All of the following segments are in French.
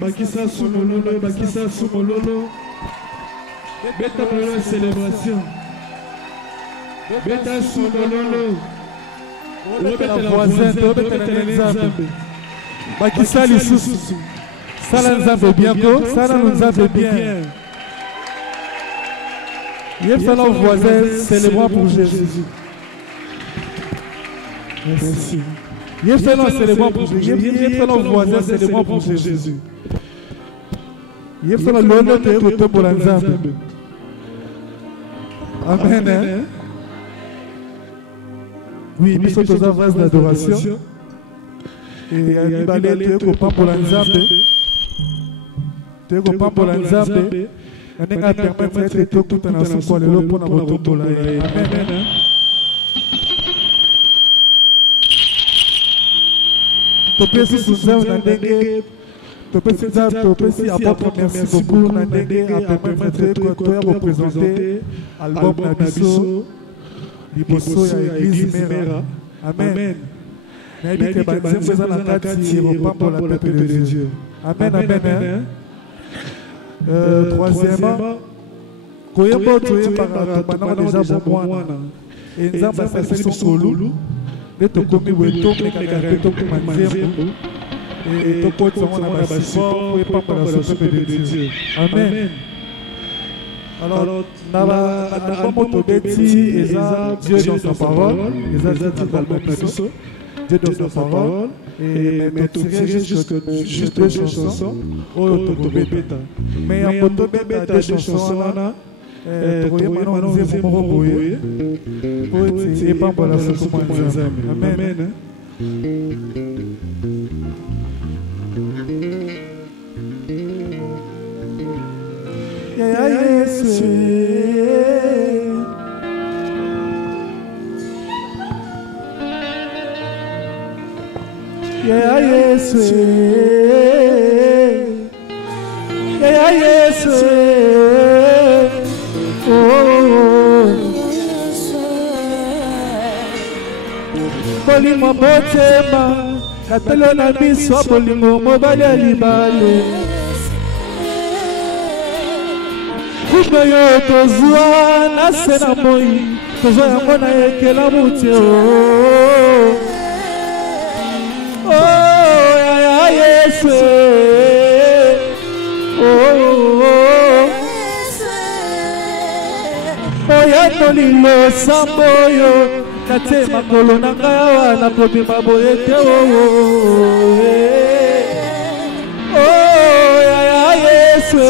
Bakisa Sumololo, Bakisa Sumololo. Beta Mololo célébration. Beta Sumololo. Beta la voisine, beta la Nzambe. Bakisa Lisusu. Ça là nous a fait bien, ça là nous a fait bien. Yep, ça là aux voisins, célébrons pour Jésus. Merci. Yep, ça là célébrons pour Jésus. Yep, ça là aux voisins, célébrons pour Jésus. Yep, ça là l'honneur de côté pour l'Nzambe. Amen. Oui, nous sommes aux phrases d'adoration. Et il va aller copain pour l'Nzambe. Tu copain pour l'Nzambe. On est à permettre de tout en assoupant le lot pour notre retour. Amen. Tu peux si sous ça, on a dégué. Tu peux si ça, tu peux si apporter merci beaucoup. On a dégué à permettre que tu aies représenté l'album Nabiso, Liboso et l'église Mera. Amen. N'ayez que baptisé présent dans la carte et repas pour la paix de Dieu. Amen, amen. Troisièmement, Koyembo Toyemba Ratumana déjà Bomoana. Et nous avons fait son solo. Et tu commis Weto, mais Kakareto Kumanzembo. Et tu peux te rendre à Bassifort, et pas pour la paix de Dieu. Amen. Alors, Naba Motobeti, Dieu dans sa parole, Dieu dans sa parole, et mais tirer juste deux chansons, mais en Motobeta, deux chansons là, maintenant nous avons reboué, pour être pas pour la chanson. Amen. Yes, Bolingo botema, katelo na biso bolingo mobali alibale. Kuko yo tozwa na sena moi, tozwa yango na ekela muti ya Yesu. Oya tolilo samboyo, kate makolo na ngawa na kobima boye te ya Yesu.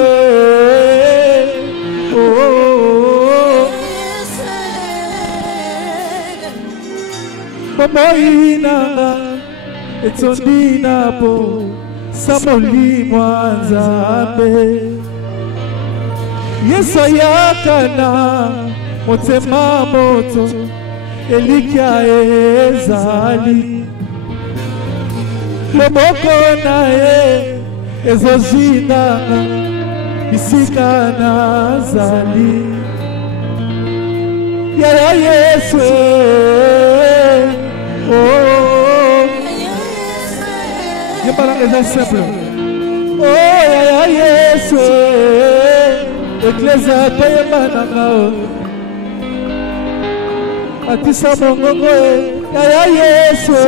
Momoinanga etondina po samolimo Nzambe. Yesu yakana motema moto elikia ezali. Loboko naye ezozinganga bisika nazali. Ya Yesu. Je parle des simples. Ya Yesu. Ekleza toyemananga. Atisa mongongo. Ya Yesu.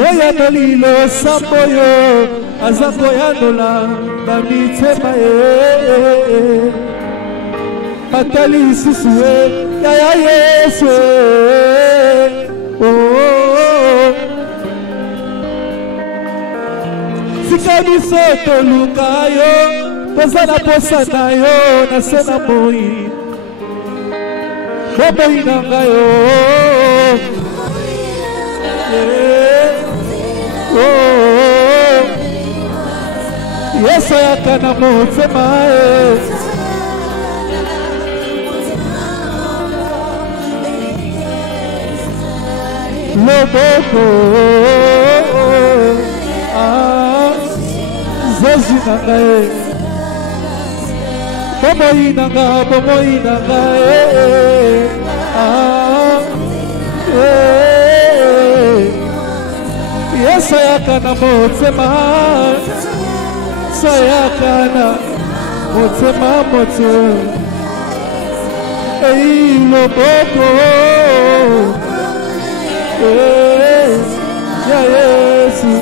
Oya nolilo samboyo. Azako yandola. Namitema Matali sisue ya Yesu. Sikani soto lukayo, pozana posa na yo na sena moi. Bobo inangayo. Yesu yakana motema Loboko Zozi nangae Bobo inanga Yesu yakana motema sayakana motema moto loboko ya Yesu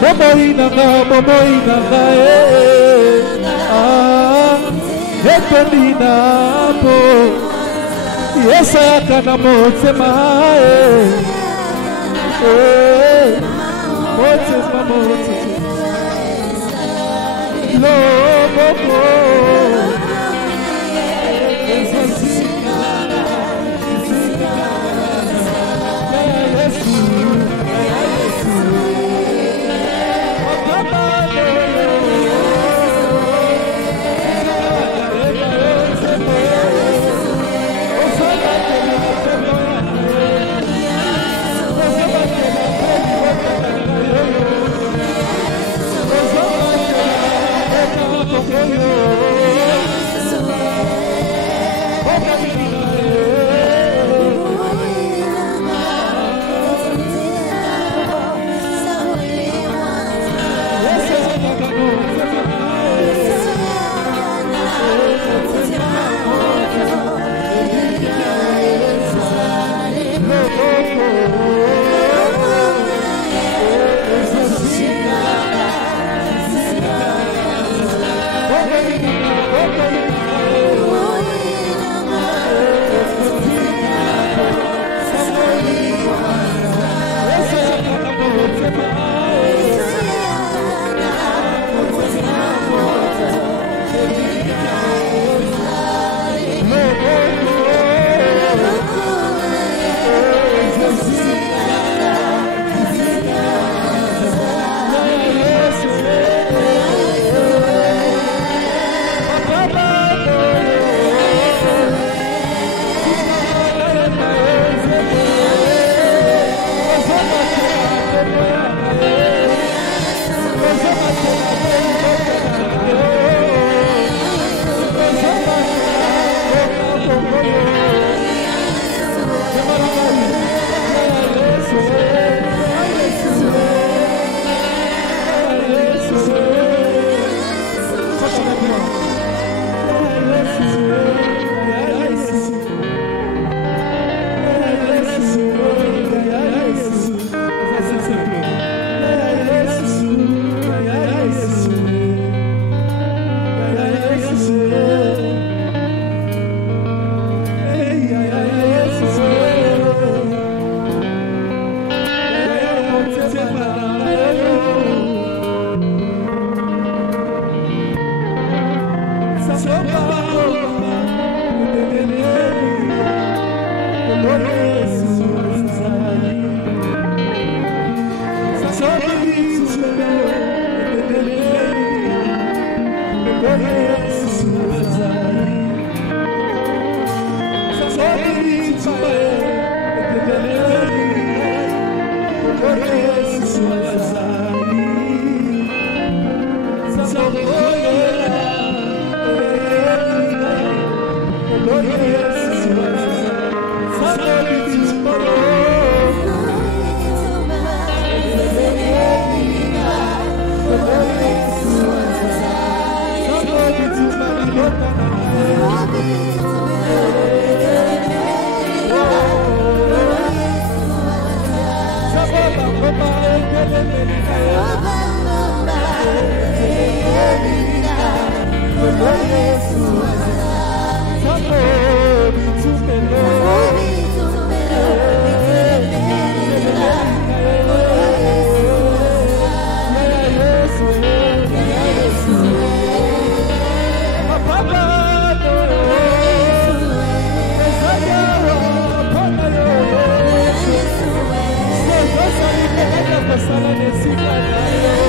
bobo inanga etondina po Yesu yakana motema motema moto loboko Sala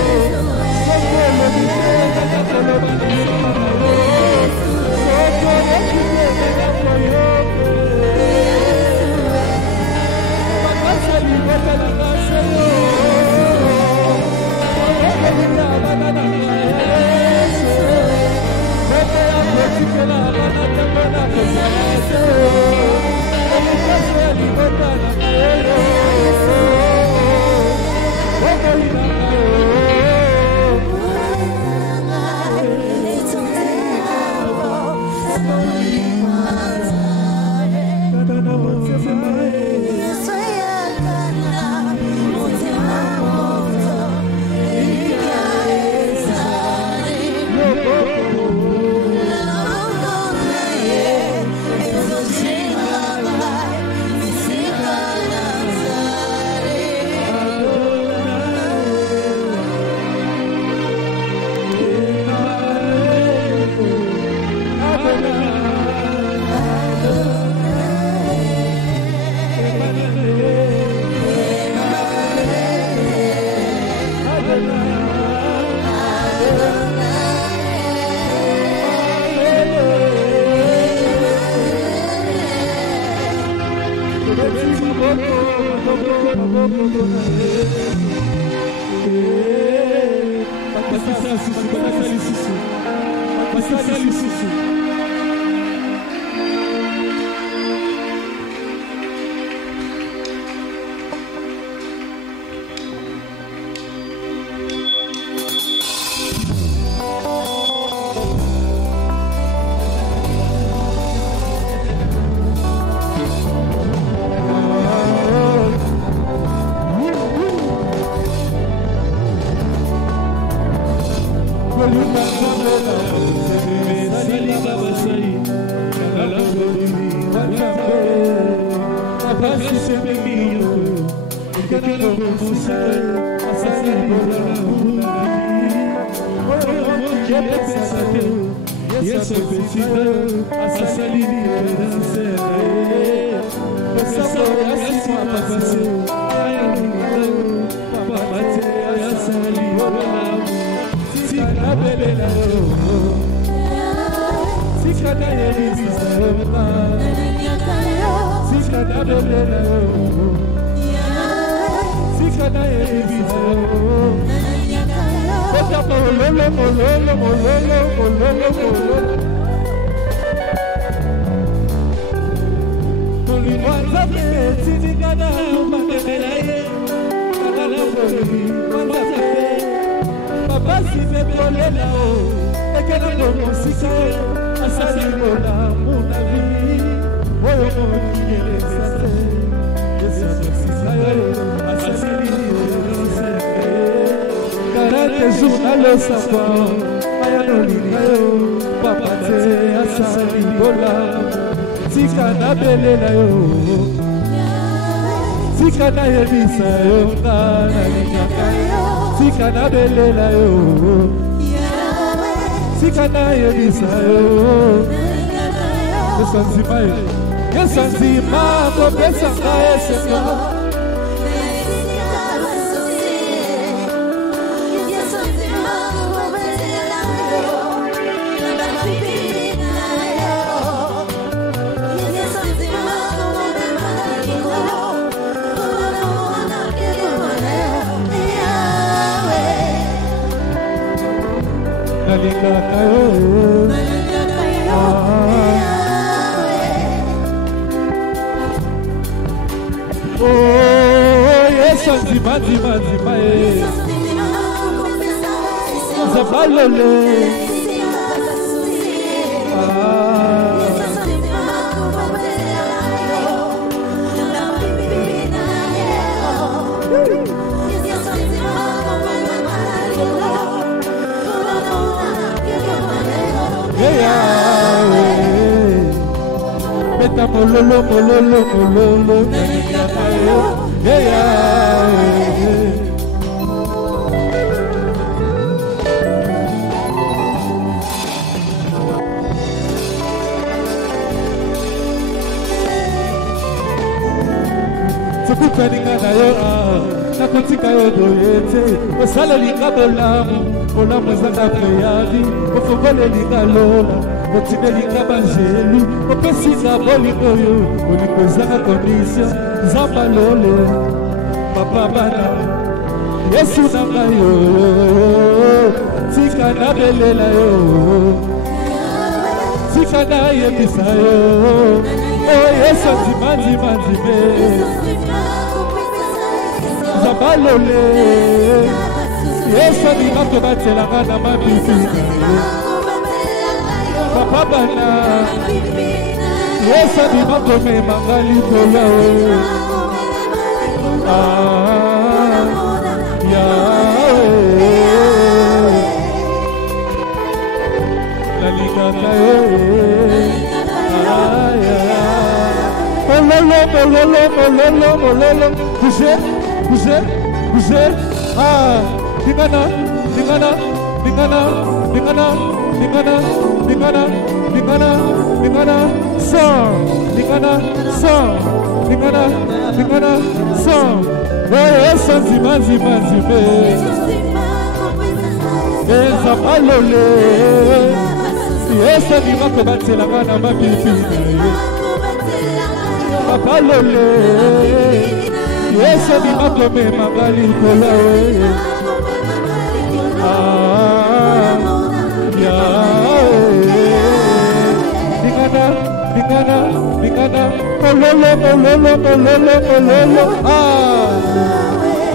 mololo. Ah,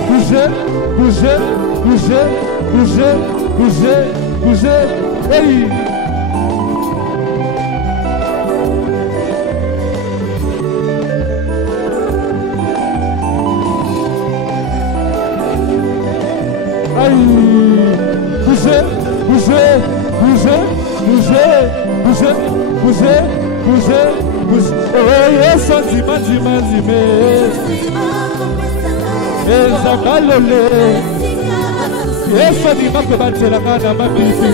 bougez, bougez, bougez, bougez, bougez, bougez. Hey. Aïe, bougez, bougez, bougez, bougez, bougez, bougez, bougez, bougez. Oh, yes, dima, dima, dima. Ezakalole. Yes, dima, que batela kana mabisi.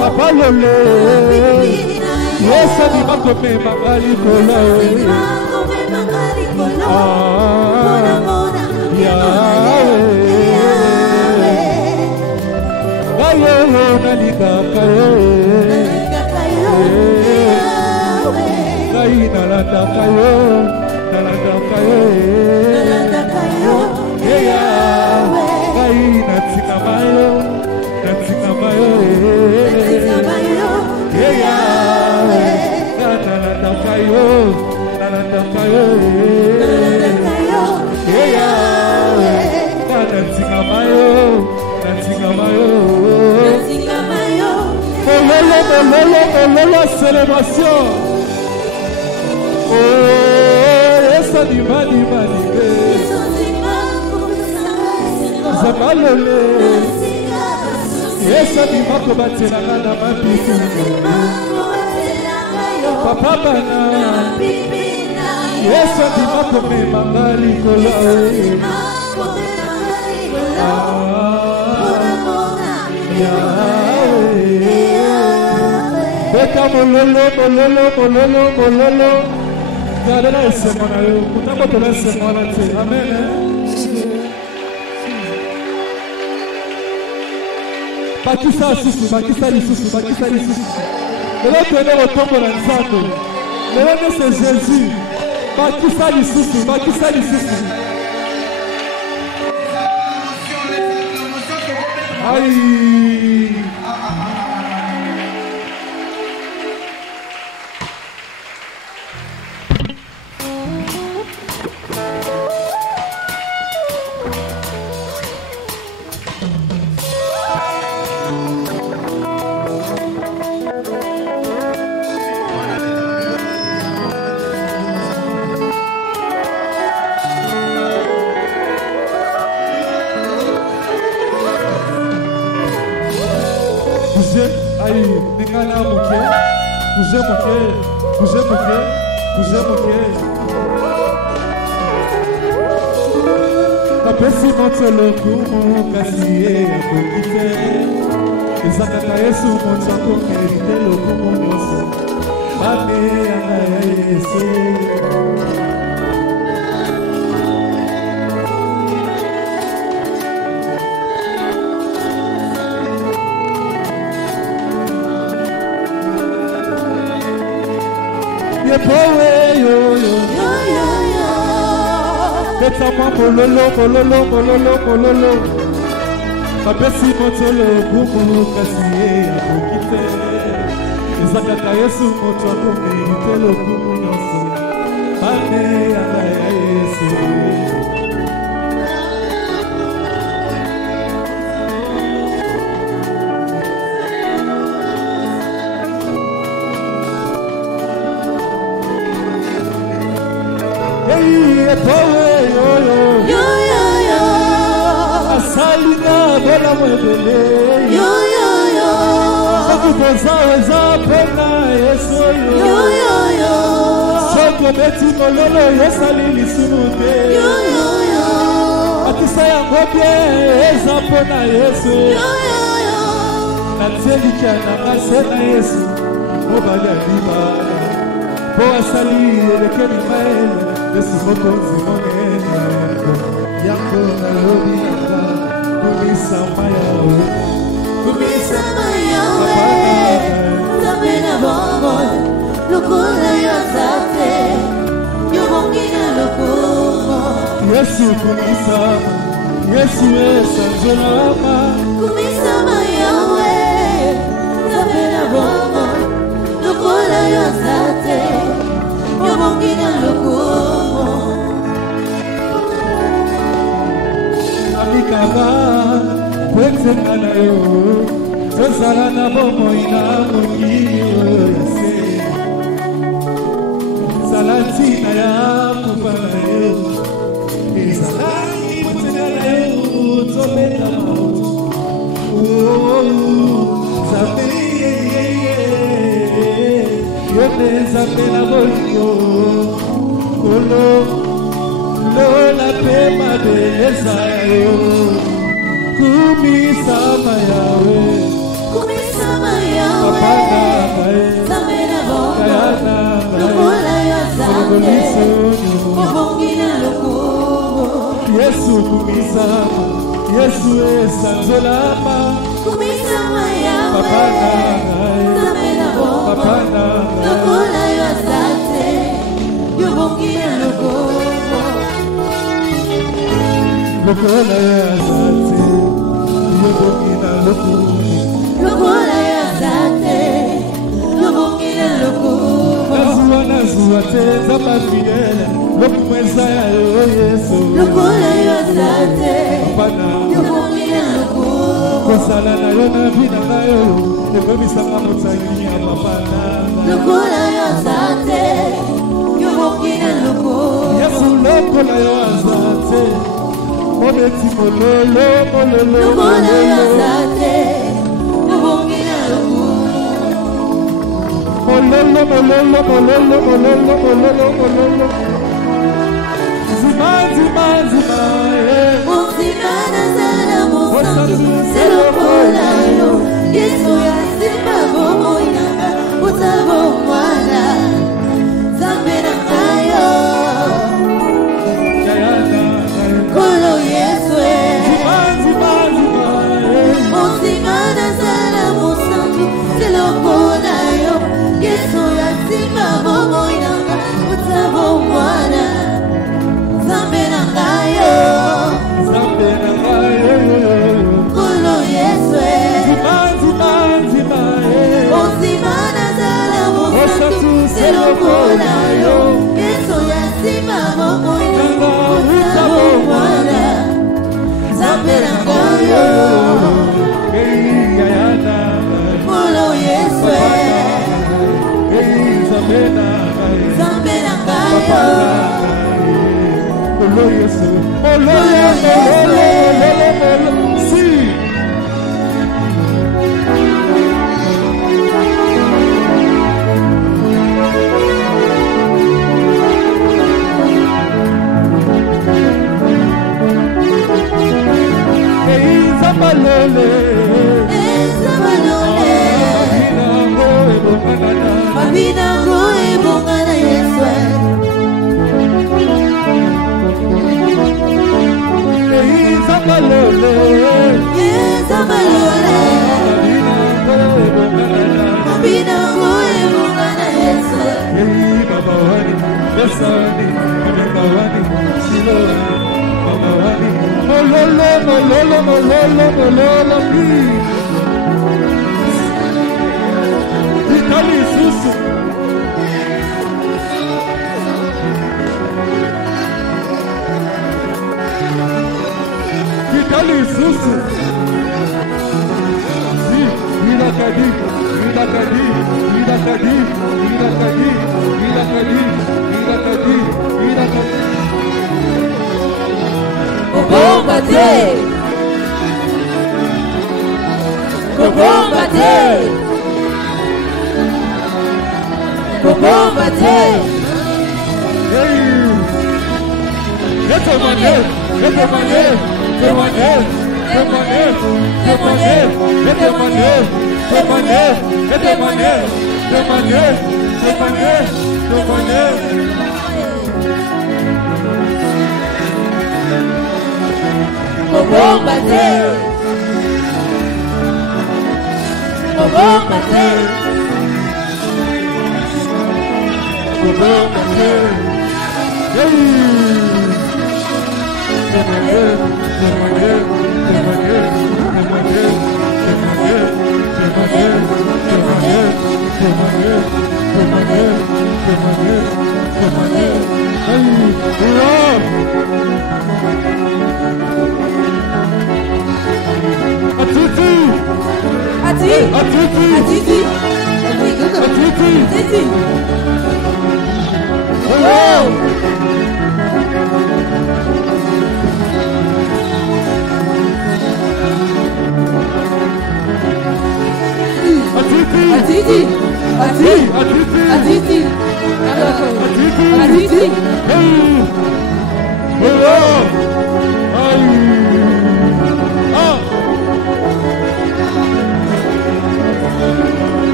Papa lole. Yes, dima, que me magali kola. Célébration. Oh, yes, anima, anima, Zabalole. Yes, anima, kobatela na mapipi. Papa bana. Yes, anima, kome mangali kola. Beka mololo, mololo, mololo, mololo. Gardez la semana, pourtant votre la semana, amen. Bakisa susu, bakisa lisusu, bakisa lisusu. Le tenir au tombe dans le sac. Le nom c'est Jésus. Bakisa lisusu, bakisa lisusu. Aïe. Aïe, Nekana Mouké, bougez Mouké, bougez Mouké, bougez Mouké. Apesi montelo kumo kasiye ya kokite. Ezakaka Yesu montako merite lo kumo nyoso. Ame yana ya Yesu. Powe yo yo yo yo yo. Beta mwa mololo mololo mololo mololo. Mapesi motolo bumu kasiye ya kokite. Ezakaka Yesu moto akomite lo bumu nyoso. Ane yana ya Yesu. Powe yo yo yo yo yo. Asalina bola mwebele yo yo yo. Sakupoza weza pena Yesu yo yo yo. Soko beti mololo yosali lisumuke yo yo yo. Atisa ya ngobye eza pena Yesu yo yo yo. Natseli kana nasena Yesu mobali adiba. Po asali elekeni maele. Yesu mokonzi monene yako na lobi nanga kumisa mayawe tapena bongo lokola ya zate yobongina lokongo Yesu kumisa Yesu esanzolama kumisa mayawe tapena bongo lokola ya zate yobongina lokongo nanga kwetenga na yo tozala na bomoi na mokili oyo ya se ezala ntina ya kufa na yo ezalaki kwetenga na yo tobeta mautu Nzambe yo nde Nzambe na bolingo kolo lola mpe mabeza yo kumisama yawe papa nanga Nzambe na bongo lokola yo Nzambe obongi na lokumu Yesu kumisama Yesu esanzolama kumisama yawe papa nanga Nzambe na bongo lokola yo Nzambe obongi na lokumu lokola ya Nzambe obongi na lokumu lokola yo Nzambe obongi na lokumu nazuwa te Nzambe fidele lokumweza ya yo Yesu lokola yo Nzambe papa obongi na lokumu kosala na yo na vi na nga yo ekomisanga motangi ya papa nanga lokola yo Nzambe obongi na lokumu Yesu lokola yo Nzambe mobeti mololo lokola yo Nzambe obongi na lokumu mololo zima Mozima nazala mosantu c'est lokola yo Yesu ya simba bomoi nanga otabo mwana Nzambe na ngayo kolo Yesu Mozima nazala mosantu c'est lokola yo Yesu ya simba bomoi nanga otabo mwana Nzambe na ngayo kolo Yesu Mozima nazala mosantu c'est lokola yo Yesu ya simba bomoi nanga otabo mwana Nzambe na ngayo kolo Yesu Nzambe na ngayo Si Zabalole Mabina go ebonga na Yesu Zabalole Zabalole Mabina go ebonga na Yesu Baba wani besani Baba wani siloni Baba wani mololo Itali susu Itali susu Si Milakadi Kobomba te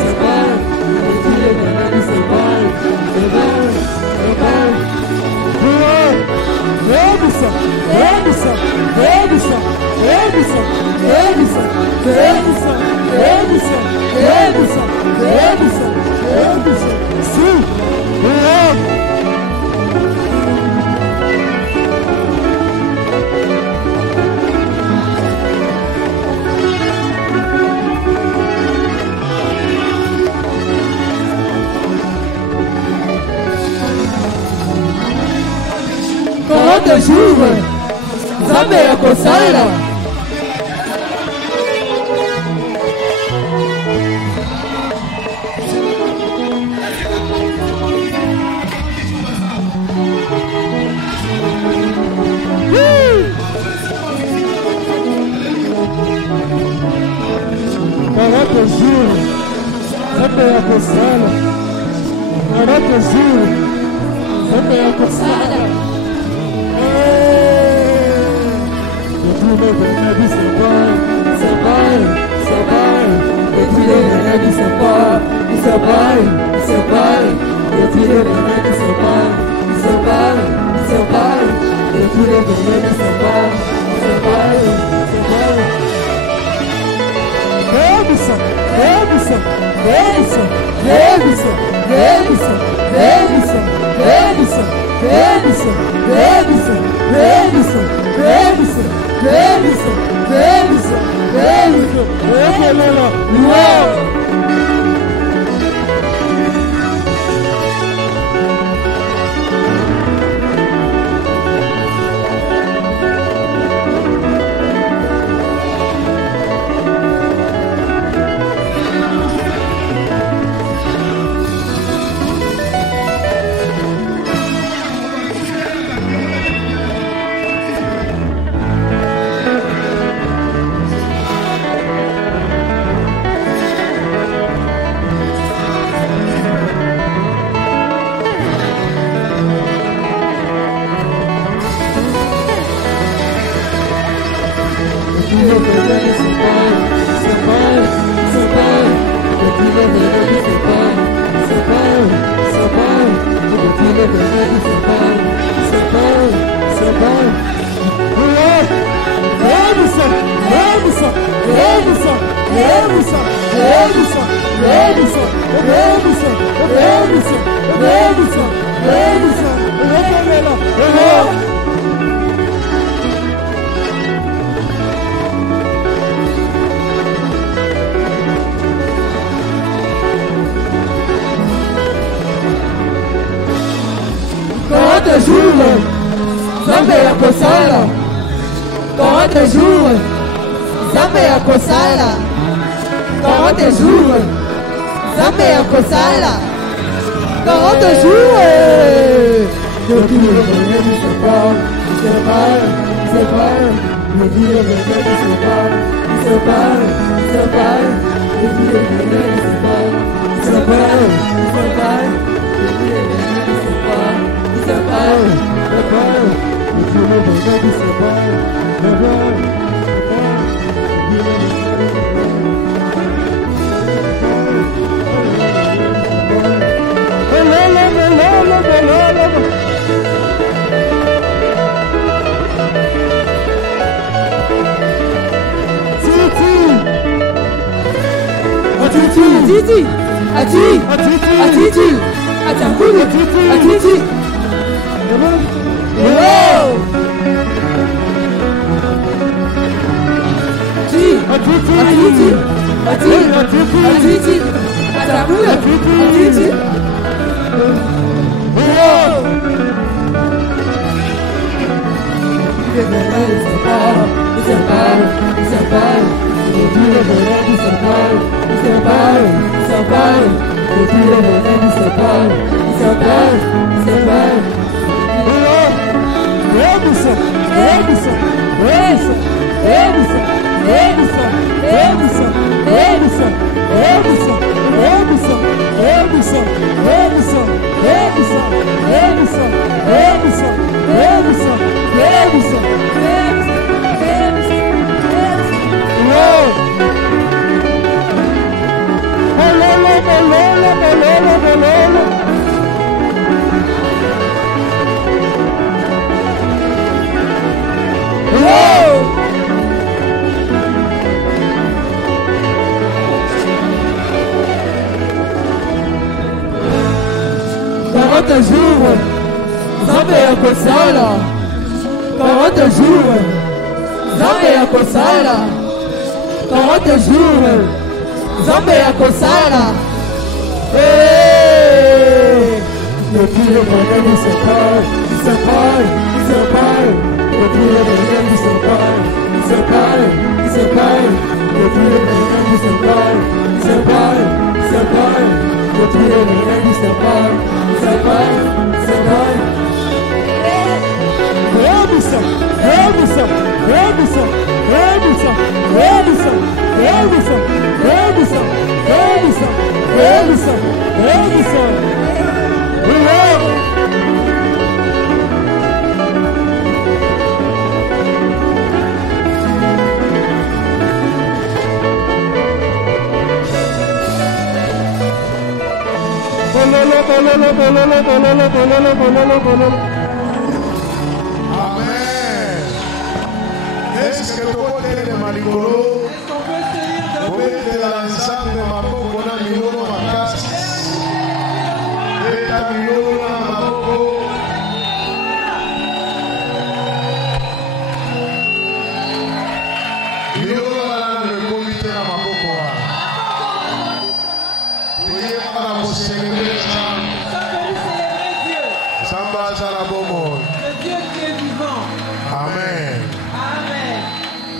Separe, 40 jours Nzambe ya kosala 40 jours, Nzambe ya kosala. 40 jours, Nzambe ya kosala. 40 jours, Nzambe ya kosala. Depuis le matin, il se parle, il se parle, il se parle. Depuis le matin, il se parle, il se parle, il se parle. Depuis le matin, il se parle, il se parle, il se parle. Depuis le matin, il se parle, il se parle, il se parle. Robinson, Robinson, Robinson, Robinson, Robinson, Robinson, Robinson, Robinson, Robinson, Robinson. Amen. Est-ce que tu peux tenir ma ligolo? Vous mettez l'ensemble de ma boko na milolo makasi. Eta milolo na ma boko. Milolo na le comité na ma boko. Priez para vous célébrer ça. Samba Zarabomo. Le Dieu qui est vivant. Amen. Amen.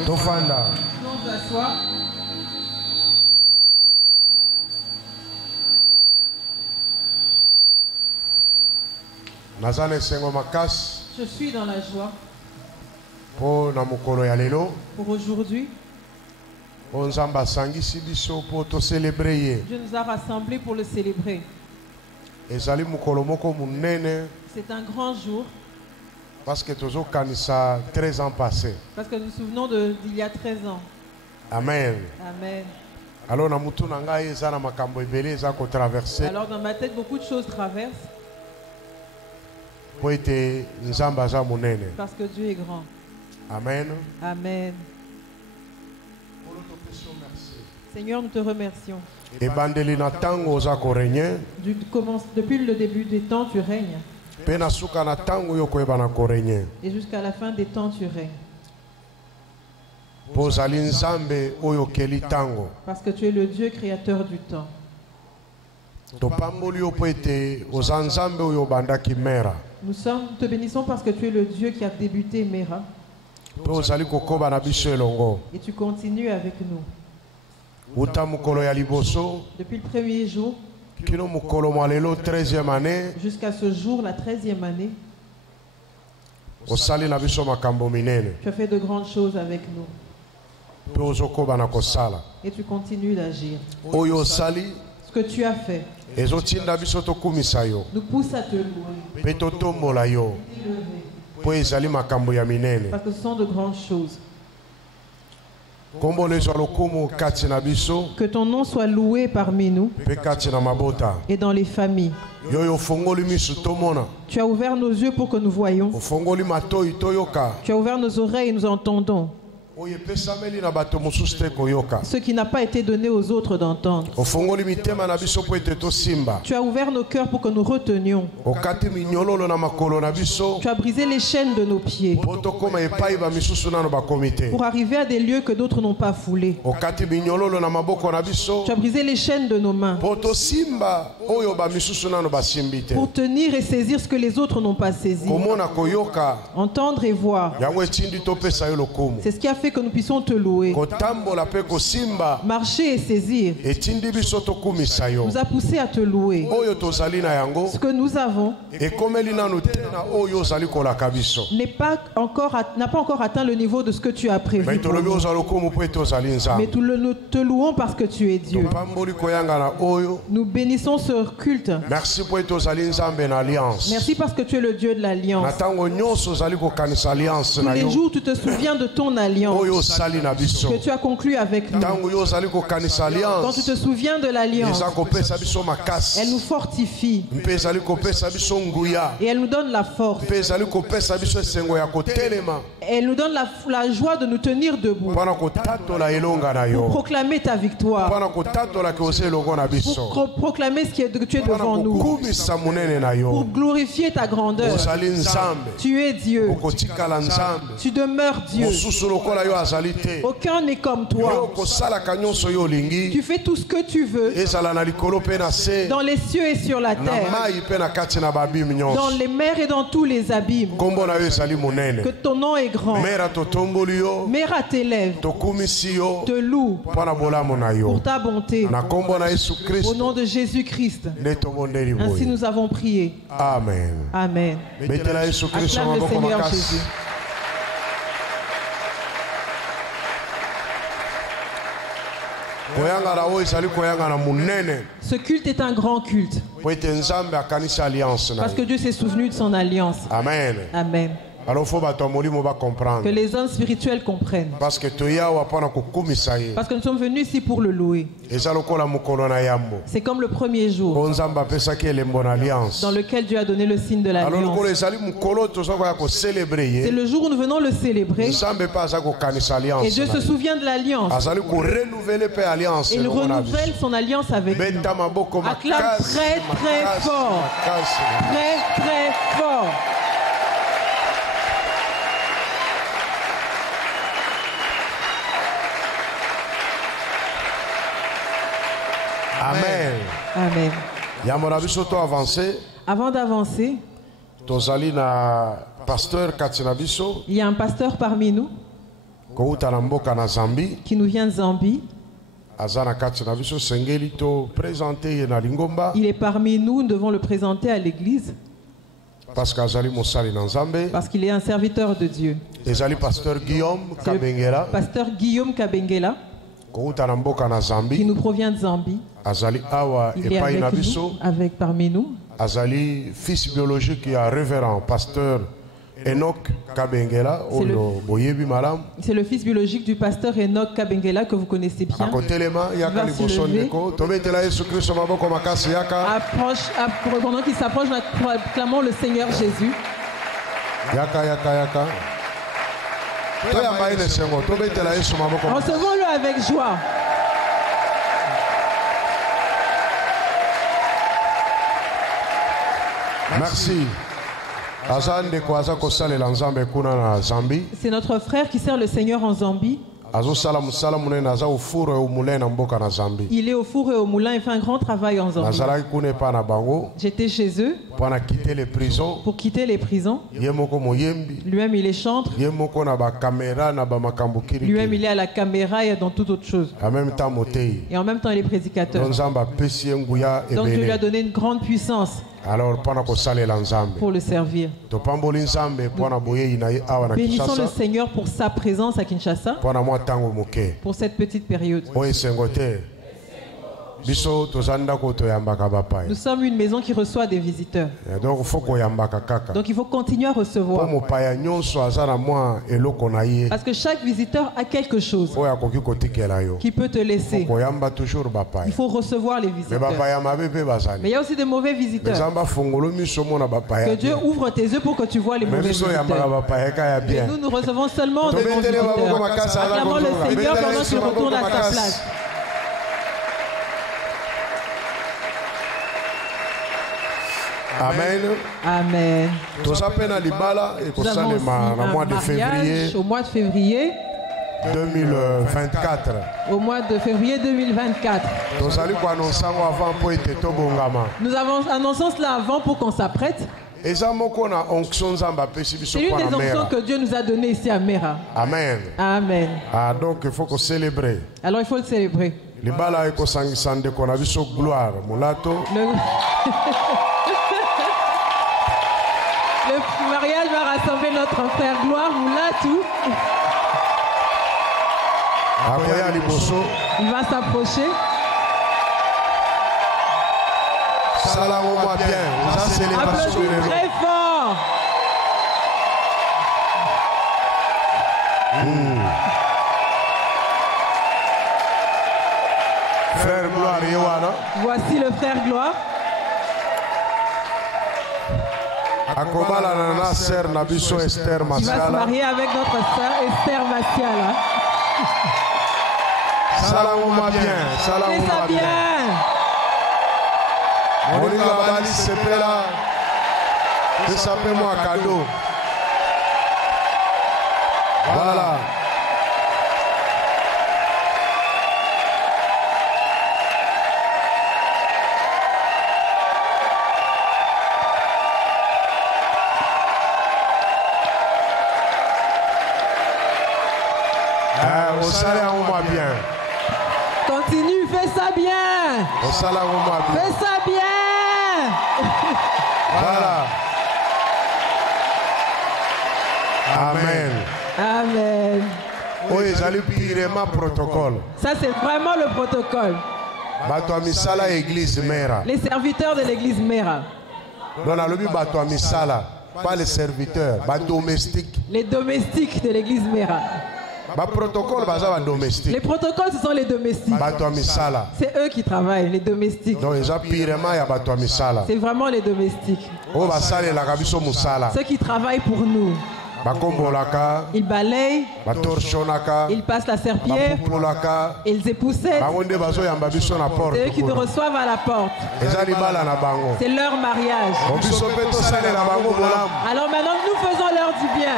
Tofanda. On s'assoit. Nazane sengo makasi. Je suis dans la joie Po na mokolo ya lelo. pour aujourd'hui. Po nzamba sangisi biso po to célébrer ye. Dieu nous a rassemblés pour le célébrer. Ezali mokolo moko munene C'est un grand jour parce que tozo kanisa 13 ans passés. parce que nous nous souvenons d'il y a 13 ans. Amen. Amen. Alors na mutu na ngai eza na makambo ebele eza ko traverser. Alors dans ma tête, beaucoup de choses traversent Po ete nzamba za munene. parce que Dieu est grand. Amen. Amen. Seigneur, nous te remercions. Ebandeli na tango oza ko régner. Depuis le début des temps, tu règnes. Pe na suka na tango yo ko ebana ko régner. Et jusqu'à la fin des temps, tu règnes. Po zali nzambe oyo keli tango. Parce que tu es le Dieu créateur du temps. Topamboli yo po ete oza nzambe oyo bandaki mera. Nous te bénissons parce que tu es le Dieu qui a débuté Mera. Pe ozali kokoba na biso elongo. Et tu continues avec nous. Uta mukolo ya liboso Depuis le premier jour kino mukolo mwa lelo 13e année jusqu'à ce jour, la 13e année, osali na biso makambo minene. tu as fait de grandes choses avec nous. Pe ozokoba na kosala Et tu continues d'agir. oyo osali Ce que tu as fait ezotinda biso tokumisa yo nous pousse à te louer, pe totombola yo t'élever, po ezali makambo ya minene. parce que ce sont de grandes choses. Kombo lezwa lokumu kati na biso Que ton nom soit loué parmi nous pe kati na mabota et dans les familles. yoyo ofongoli misu tomona, Tu as ouvert nos yeux pour que nous voyions. ofongoli matoi toyoka, Tu as ouvert nos oreilles et nous entendons. oyo epesameli na bato mosusu te koyoka. Ce qui n'a pas été donné aux autres d'entendre. Ofongoli mitema na biso po ete tosimba, Tu as ouvert nos cœurs pour que nous retenions. okati minyololo na makolo na biso Tu as brisé les chaînes de nos pieds po tokoma epai bamisusu nano bakomi te. pour arriver à des lieux que d'autres n'ont pas foulés. Okati minyololo na maboko na biso Tu as brisé les chaînes de nos mains po tosimba oyo bamisusu nano basimbi te. pour tenir et saisir ce que les autres n'ont pas saisi. Komona koyoka Entendre et voir. yango etindi topesa yo lokumu. C'est ce qui a fait que nous puissions te louer. Kotambola pe kosimba Marcher et saisir etindi biso tokumisa yo. nous a poussé à te louer. Oyo tozali na yango Ce que nous avons ekomeli nanu te na oyo ozali kolaka biso. n'a pas encore atteint le niveau de ce que tu as prévu. Mais pour tolobi nous. oza lokumu po ete ozali Mais nzambe. nous te louons parce que tu es Dieu. Topamboli koyanga na oyo. Nous bénissons ce culte. Merci po ete ozali nzambe na alliance. Merci parce que tu es le Dieu de Na l'alliance. tango nyonso ozali kokanisa alliance Tous na les yo. jours, tu te souviens de ton alliance. que tu as conclu avec nous. Quand tu te souviens de l'alliance, elle nous fortifie et elle nous donne la force. Elle nous donne la joie de nous tenir debout pour proclamer ta victoire, pour proclamer ce que tu es devant nous, pour glorifier ta grandeur. Tu es Dieu, tu demeures Dieu. Aucun n'est comme toi. Tu fais tout ce que tu veux dans les cieux et sur la terre, dans les mers et dans tous les abîmes. Que ton nom est grand. Mère t'élève, te loue pour ta bonté. Au nom de Jésus-Christ. Ainsi nous avons prié. Amen. Amen. Acclame le Seigneur Jésus. Ce culte est un grand culte parce que Dieu s'est souvenu de son alliance. Amen. Amen. Que les hommes spirituels comprennent. Parce que nous sommes venus ici pour le louer. C'est comme le premier jour dans lequel Dieu a donné le signe de l'alliance. C'est le jour où nous venons le célébrer. Et Dieu se souvient de l'alliance. Et il renouvelle son alliance avec nous. Acclame très très fort. Très très fort. Amen. Amen. Avant d'avancer, il y a un pasteur parmi nous qui nous vient de Zambie. Il est parmi nous, nous devons le présenter à l'église parce qu'il est un serviteur de Dieu. Pasteur Guillaume Kabengela qui nous provient de Zambie. Il est avec nous, parmi nous. Fils biologique et révérend pasteur Enoch Kabengela. C'est le fils biologique du pasteur Enoch Kabengela que vous connaissez bien. Pendant qu'il s'approche, nous acclamons le Seigneur Jésus. Recevons-le avec joie. Merci. C'est notre frère qui sert le Seigneur en Zambie. Il est au four et au moulin et fait un grand travail en Zambie. J'étais chez eux pour quitter les prisons. Lui-même il est chantre. Lui-même il est à la caméra et dans toute autre chose. Et en même temps il est prédicateur. Donc Dieu lui a donné une grande puissance. Alors, pour le servir. Bénissons le Seigneur pour sa présence à Kinshasa, pour cette petite période. Nous sommes une maison qui reçoit des visiteurs. Donc il faut continuer à recevoir. Parce que chaque visiteur a quelque chose qui peut te laisser. Il faut recevoir les visiteurs. Mais il y a aussi des mauvais visiteurs. Que Dieu ouvre tes yeux pour que tu vois les mauvais visiteurs. Et nous recevons seulement de bons visiteurs. Acclamons le Seigneur pendant qu'il retourne à sa place. Amen. Amen. Nous avons un mariage au mois de février 2024. Au mois de février 2024. Nous avons annoncé cela avant pour qu'on s'apprête. C'est l'une des onctions que Dieu nous a données ici à Mera. Amen. Amen. Ah, donc il faut qu'on célèbre. Alors il faut le célébrer. Le mariage va rassembler notre frère Gloire Moulatou. Il va s'approcher. Applaudissez très fort. Gloire Yewana. Voici le frère Gloire. Akobala nana sœur Nabiso Esther Il va se Masiala. marier avec notre sœur Esther Masiala. Salamuma bien. Fais ça Salamuma bien. bien. Moninga Bali Sepela. Que ça fait moi cadeau. Voilà. Au salaire, on va bien. Continue, fais ça bien. Au salaire, on va bien. Fais ça bien. Voilà. Amen. Amen. Oui, j'allais pire ma protocole. Ça, c'est vraiment le protocole. Bato misala église mère. Les serviteurs de l'église Mera. Non, on a le bato misala, pas les serviteurs, bato domestiques. Les domestiques de l'église Mera. Ba protocole baza ba domestique. Les protocoles, ce sont les domestiques. Bato misala. C'est eux qui travaillent, les domestiques. Donc déjà pire ma ya bato misala. C'est vraiment les domestiques. O ba sale la kabiso musala. Ceux qui travaillent pour nous. Ba kombolaka, Ils balayent, ba torchonaka, ils passent la ba serpillière, pupulaka. ils époussent. Ba wonde bazo yamba biso na porte. C'est eux qui te reçoivent à la porte. Eza libala na bango. C'est leur mariage. O biso pe to sale na bango bolam. Alors maintenant, nous faisons leur du bien.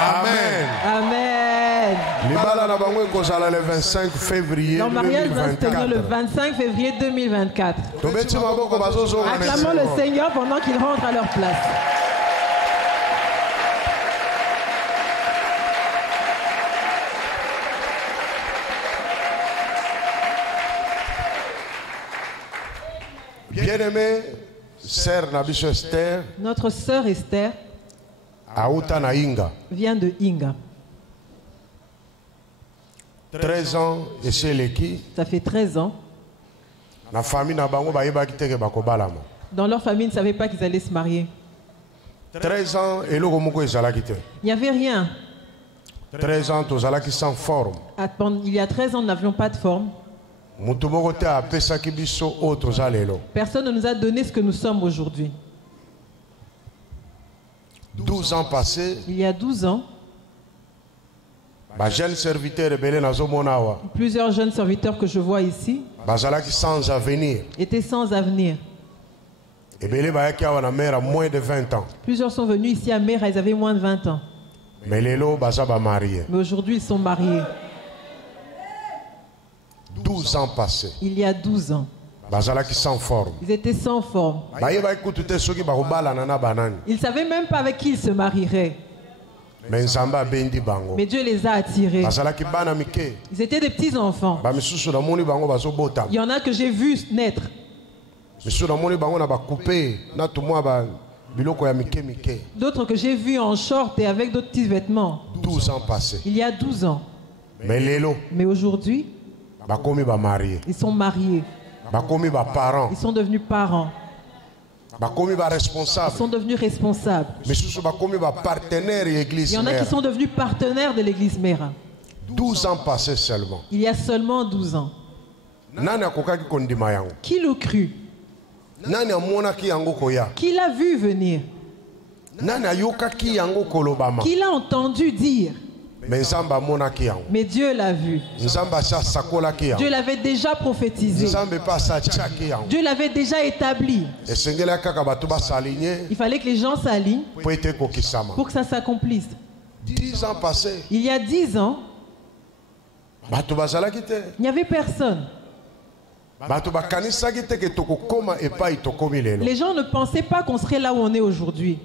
Amen. Amen. Libala na bango ekozala le 25 février Leur mariage va se tenir le 2024. 25 février 2024. Tobeti maboko bazozonga na Acclamons le esengo. Seigneur pendant qu'ils rentrent à leur place. Bien-aimé, sœur Nabiso Esther, Notre sœur Esther Aouta na Inga, vient de Inga. 13 ans, et chez Leki, Ça fait 13 ans. na famille na bango bayebaki teke bakobalama. Dans leur famille, ils ne savaient pas qu'ils allaient se marier. 13 ans, eloko moko ezalaki te. Il n'y avait rien. 13 ans, tozalaki sans forme. Il y a 13 ans, nous n'avions pas de forme. Mutu moko te apesaki biso oyo toza lelo. Personne ne nous a donné ce que nous sommes aujourd'hui. 12 ans passés, Il y a 12 ans, bajeune serviteur ebele nazomona awa plusieurs jeunes serviteurs que je vois ici bazalaki sans avenir. étaient sans avenir. Ebele bayaki awa na mère à moins de 20 ans. Plusieurs sont venus ici à Mera, ils avaient moins de 20 ans. Mais lelo baza bamarié. Mais aujourd'hui, ils sont mariés. 12 ans passés, Il y a 12 ans, bazalaki sans forme. ils étaient sans forme. Bayebaki kutu te soki bakobalana na banani. Ils ne savaient même pas avec qui ils se marieraient. Mais Nzambe abendi bango. Mais Dieu les a attirés. Bazalaki bana mike. Ils étaient des petits enfants. Bamisusu na moni bango bazobota. Il y en a que j'ai vu naître. Misusu na moni bango na bakupe na tumwa ba biloko ya mike mike. D'autres que j'ai vus en short et avec d'autres petits vêtements. 12 ans passés. Il y a 12 ans. Mais lelo Mais aujourd'hui, bakomi ba marié. ils sont mariés. Bakomi ba parents. Ils sont devenus parents. Bakomi ba Ils responsable. sont devenus responsables. Misusu bakomi ba partenaire Il église y en a mère. qui sont devenus partenaires de l'église Mera. 12 ans passés seulement. Il y a seulement 12 ans. Nani akokaki kondima yango? Qui l'a cru? Nani amonaki yango koya? Qui l'a vu venir? Nani ayokaki yango kolobama? Qui l'a entendu dire? Mais Nzambe amonaki yango. Mais Dieu l'a vu. Nzambe asakolaki yango. Dieu l'avait déjà prophétisé. Nzambe pe asatiaki yango. Dieu l'avait déjà établi. Esengeli kaka bato basaligné Il fallait que les gens s'alignent po ete ekokisama. pour que ça s'accomplisse. 10 ans passés, Il y a 10 ans, bato bazalaki te. il n'y avait personne. Bato bakanisaki te ke tokokoma epai tokomi lelo. Les gens ne pensaient pas qu'on serait là où on est aujourd'hui.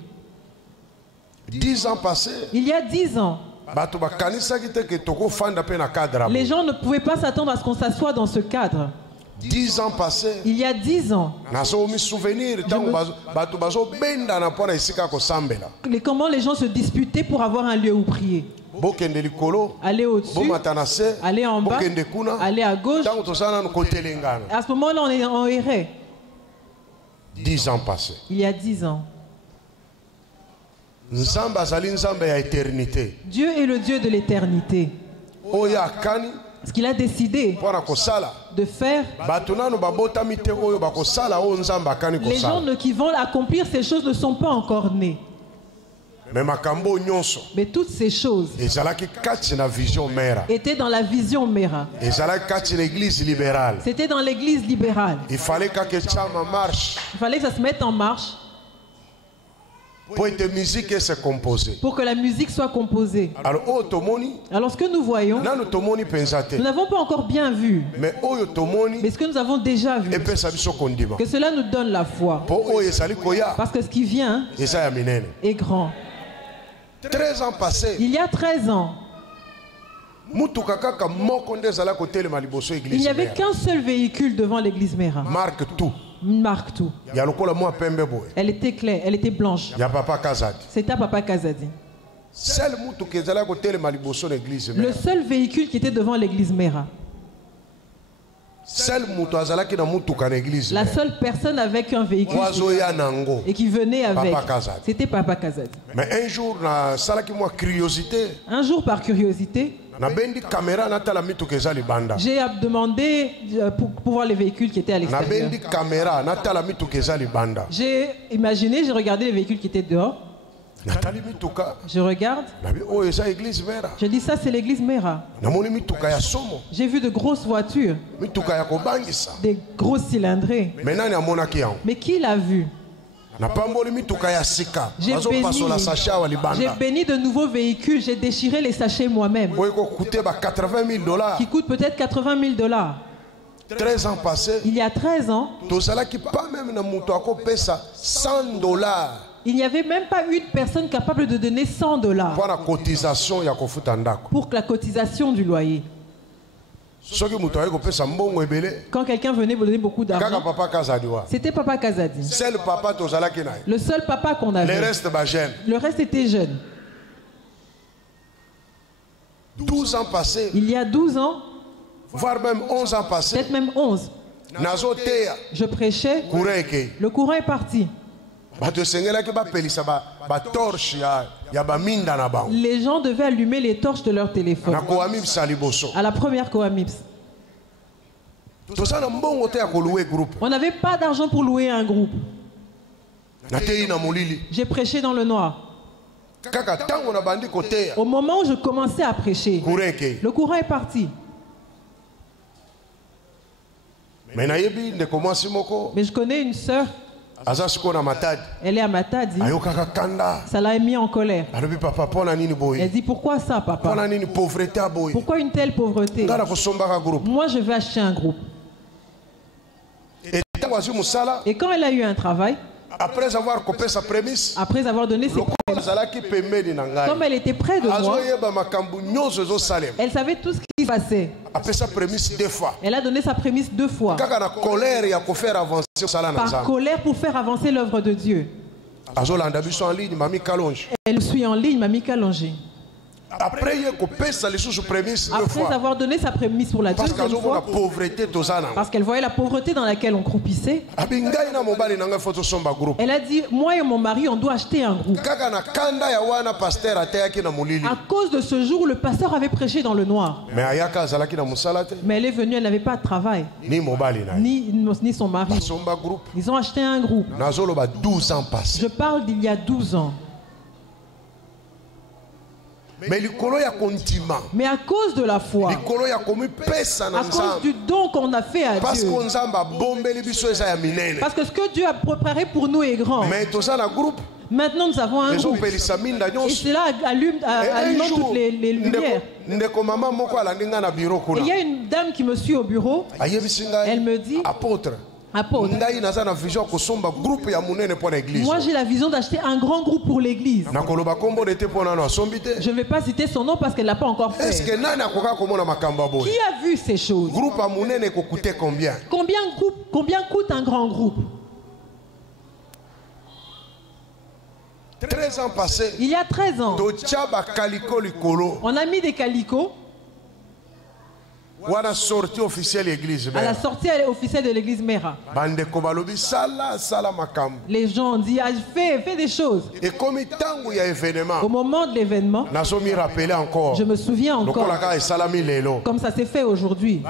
10 ans passés, Il y a 10 ans, bato bakanisaki te ke tokofanda pe na cadre. les gens ne pouvaient pas s'attendre à ce qu'on s'assoie dans ce cadre. 10 ans passés, Il y a 10 ans, nazomi souvenir tango bato bazobendana mpo na esika kosambela. comment les gens se disputaient pour avoir un lieu où prier. Bokende likolo, Aller au-dessus, bomata na se, aller en bas, bokende kuna, aller à gauche. tango tozala nanu kotelengana. À ce moment-là, on errait. 10 ans passés. Il y a 10 ans. Nzambe azali nzambe ya éternité. Dieu est le Dieu de l'éternité. Oyo akani, Ce qu'il a décidé de faire. Les gens qui vont accomplir ces choses ne sont pas encore nés. Mais toutes ces choses étaient dans la vision Mera. C'était dans l'église libérale. Il fallait que ça se mette en marche pour que la musique soit composée. Alors ce que nous voyons, nous n'avons pas encore bien vu. Mais ce que nous avons déjà vu, que cela nous donne la foi. Parce que ce qui vient est grand. 13 ans passés. Il y a 13 ans. Il n'y avait qu'un seul véhicule devant l'église Mera. Marque tout. Elle était claire, elle était blanche. C'était Papa Kazadi. Le seul véhicule qui était devant l'église Mera. La seule personne avec un véhicule et qui venait avec, c'était Papa Kazadi. Mais un jour, par curiosité, j'ai demandé pour voir les véhicules qui étaient à l'extérieur. J'ai imaginé, j'ai regardé les véhicules qui étaient dehors. Je regarde. Je dis ça c'est l'église Mera. J'ai vu de grosses voitures, des gros cylindrés. Mais qui l'a vu? J'ai béni de nouveaux véhicules. J'ai déchiré les sachets moi-même qui coûtent peut-être $80,000. 13 ans passés. Il y a 13 ans, il n'y avait même pas une personne capable de donner $100 pour la cotisation du loyer. Quand quelqu'un venait vous donner beaucoup d'argent, c'était Papa Kazadi. Le seul papa qu'on avait. Le reste était jeune. 12 ans passés. Il y a 12 ans, voire même 11 ans passés. Peut-être même 11. Je prêchais. Le courant est parti. Les gens devaient allumer les torches de leur téléphone. À la première Coamips. On n'avait pas d'argent pour louer un groupe. J'ai prêché dans le noir. Au moment où je commençais à prêcher, le courant est parti. Mais je connais une sœur. Elle est à Matadi. Ça l'a mis en colère. Elle dit pourquoi ça, papa? Pourquoi une telle pauvreté? Moi je vais acheter un groupe. Et quand elle a eu un travail, après avoir donné ses promesses, comme elle était près de moi, elle savait tout ce qui se passait. Elle a donné sa prémisse 2 fois. Par colère pour faire avancer l'œuvre de Dieu. Elle suit en ligne, Mamie Kalonji. Après avoir donné sa prémisse pour la deuxième fois, parce qu'elle voyait la pauvreté dans laquelle on croupissait, elle a dit, moi et mon mari, on doit acheter un groupe. À cause de ce jour, le pasteur avait prêché dans le noir. Mais elle est venue, elle n'avait pas de travail. Ni son mari. Ils ont acheté un groupe. Je parle d'il y a 12 ans. Mais à cause de la foi, à cause du don qu'on a fait à Dieu, parce que ce que Dieu a préparé pour nous est grand. Maintenant nous avons un groupe et cela alimente toutes les lumières. Et il y a une dame qui me suit au bureau. Elle me dit, apôtre, moi j'ai la vision d'acheter un grand groupe pour l'église. Je ne vais pas citer son nom parce qu'elle ne l'a pas encore fait. Qui a vu ces choses? Combien coûte un grand groupe? 13 ans passés. Il y a 13 ans, on a mis des calicots à la sortie officielle de l'église Mera. Les gens ont dit, fais des choses. Et comme au moment de l'événement, je me souviens encore, comme ça s'est fait aujourd'hui.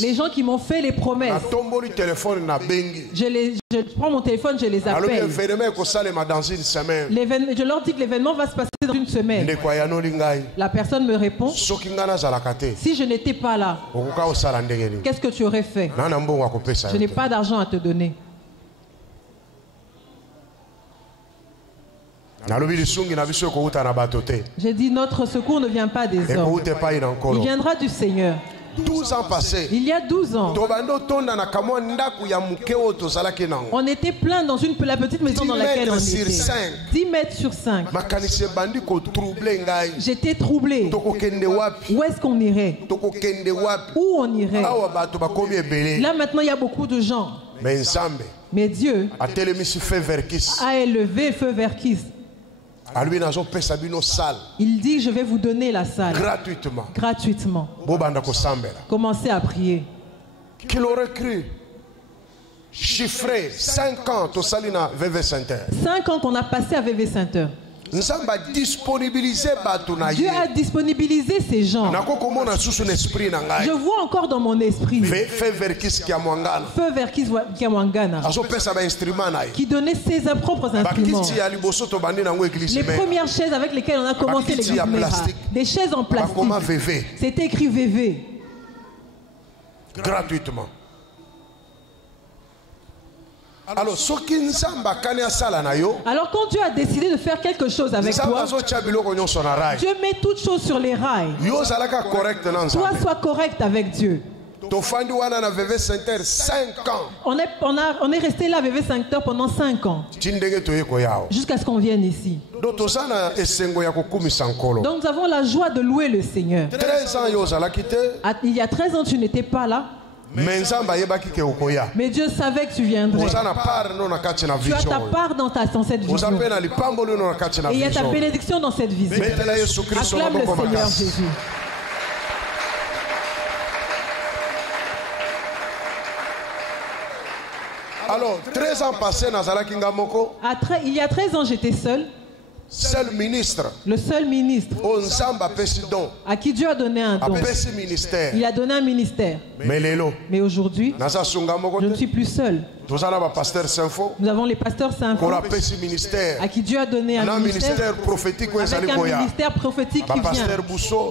Les gens qui m'ont fait les promesses, je prends mon téléphone, je les appelle. Je leur dis que l'événement va se passer dans une semaine. La personne me répond, si je n'étais pas là, qu'est-ce que tu aurais fait? Je n'ai pas d'argent à te donner. J'ai dit, notre secours ne vient pas des hommes. Il viendra du Seigneur. 12 ans passés. Il y a 12 ans. On était plein dans la petite maison dans laquelle on était. 10 mètres sur 5. J'étais troublé. Où est-ce qu'on irait? Où on irait? Là maintenant il y a beaucoup de gens. Mais Dieu a élevé Feu Verkis. Il dit, je vais vous donner la salle. Gratuitement. Commencez à prier. Qu'il aurait cru chiffrer 5 ans au Salina VV Center. 5 ans qu'on a passé à VV Center. Dieu a disponibilisé ces gens. Je vois encore dans mon esprit Feu Verkis Kiamwangana qui donnait ses propres instruments. Les premières chaises avec lesquelles on a commencé l'église Mera, des chaises en plastique. C'était écrit VV. Gratuitement. Alors quand Dieu a décidé de faire quelque chose avec toi, Dieu met toutes choses sur les rails. Toi, sois correct avec Dieu. On est resté là à VV Center pendant 5 ans. Jusqu'à ce qu'on vienne ici. Donc nous avons la joie de louer le Seigneur. Il y a 13 ans, tu n'étais pas là. Mais Dieu savait que tu viendrais. Tu as ta part dans cette vision. Et il y a ta bénédiction dans cette vision. Acclame le Seigneur Jésus. Alors, 13 ans passés, il y a 13 ans, j'étais seul. Seul ministre. Le seul ministre à qui Dieu a donné un don. Il a donné un ministère. Mais aujourd'hui, je ne suis plus seul. Nous avons les pasteurs Sinfo à qui Dieu a donné un ministère prophétique, avec un ministère prophétique qui vient.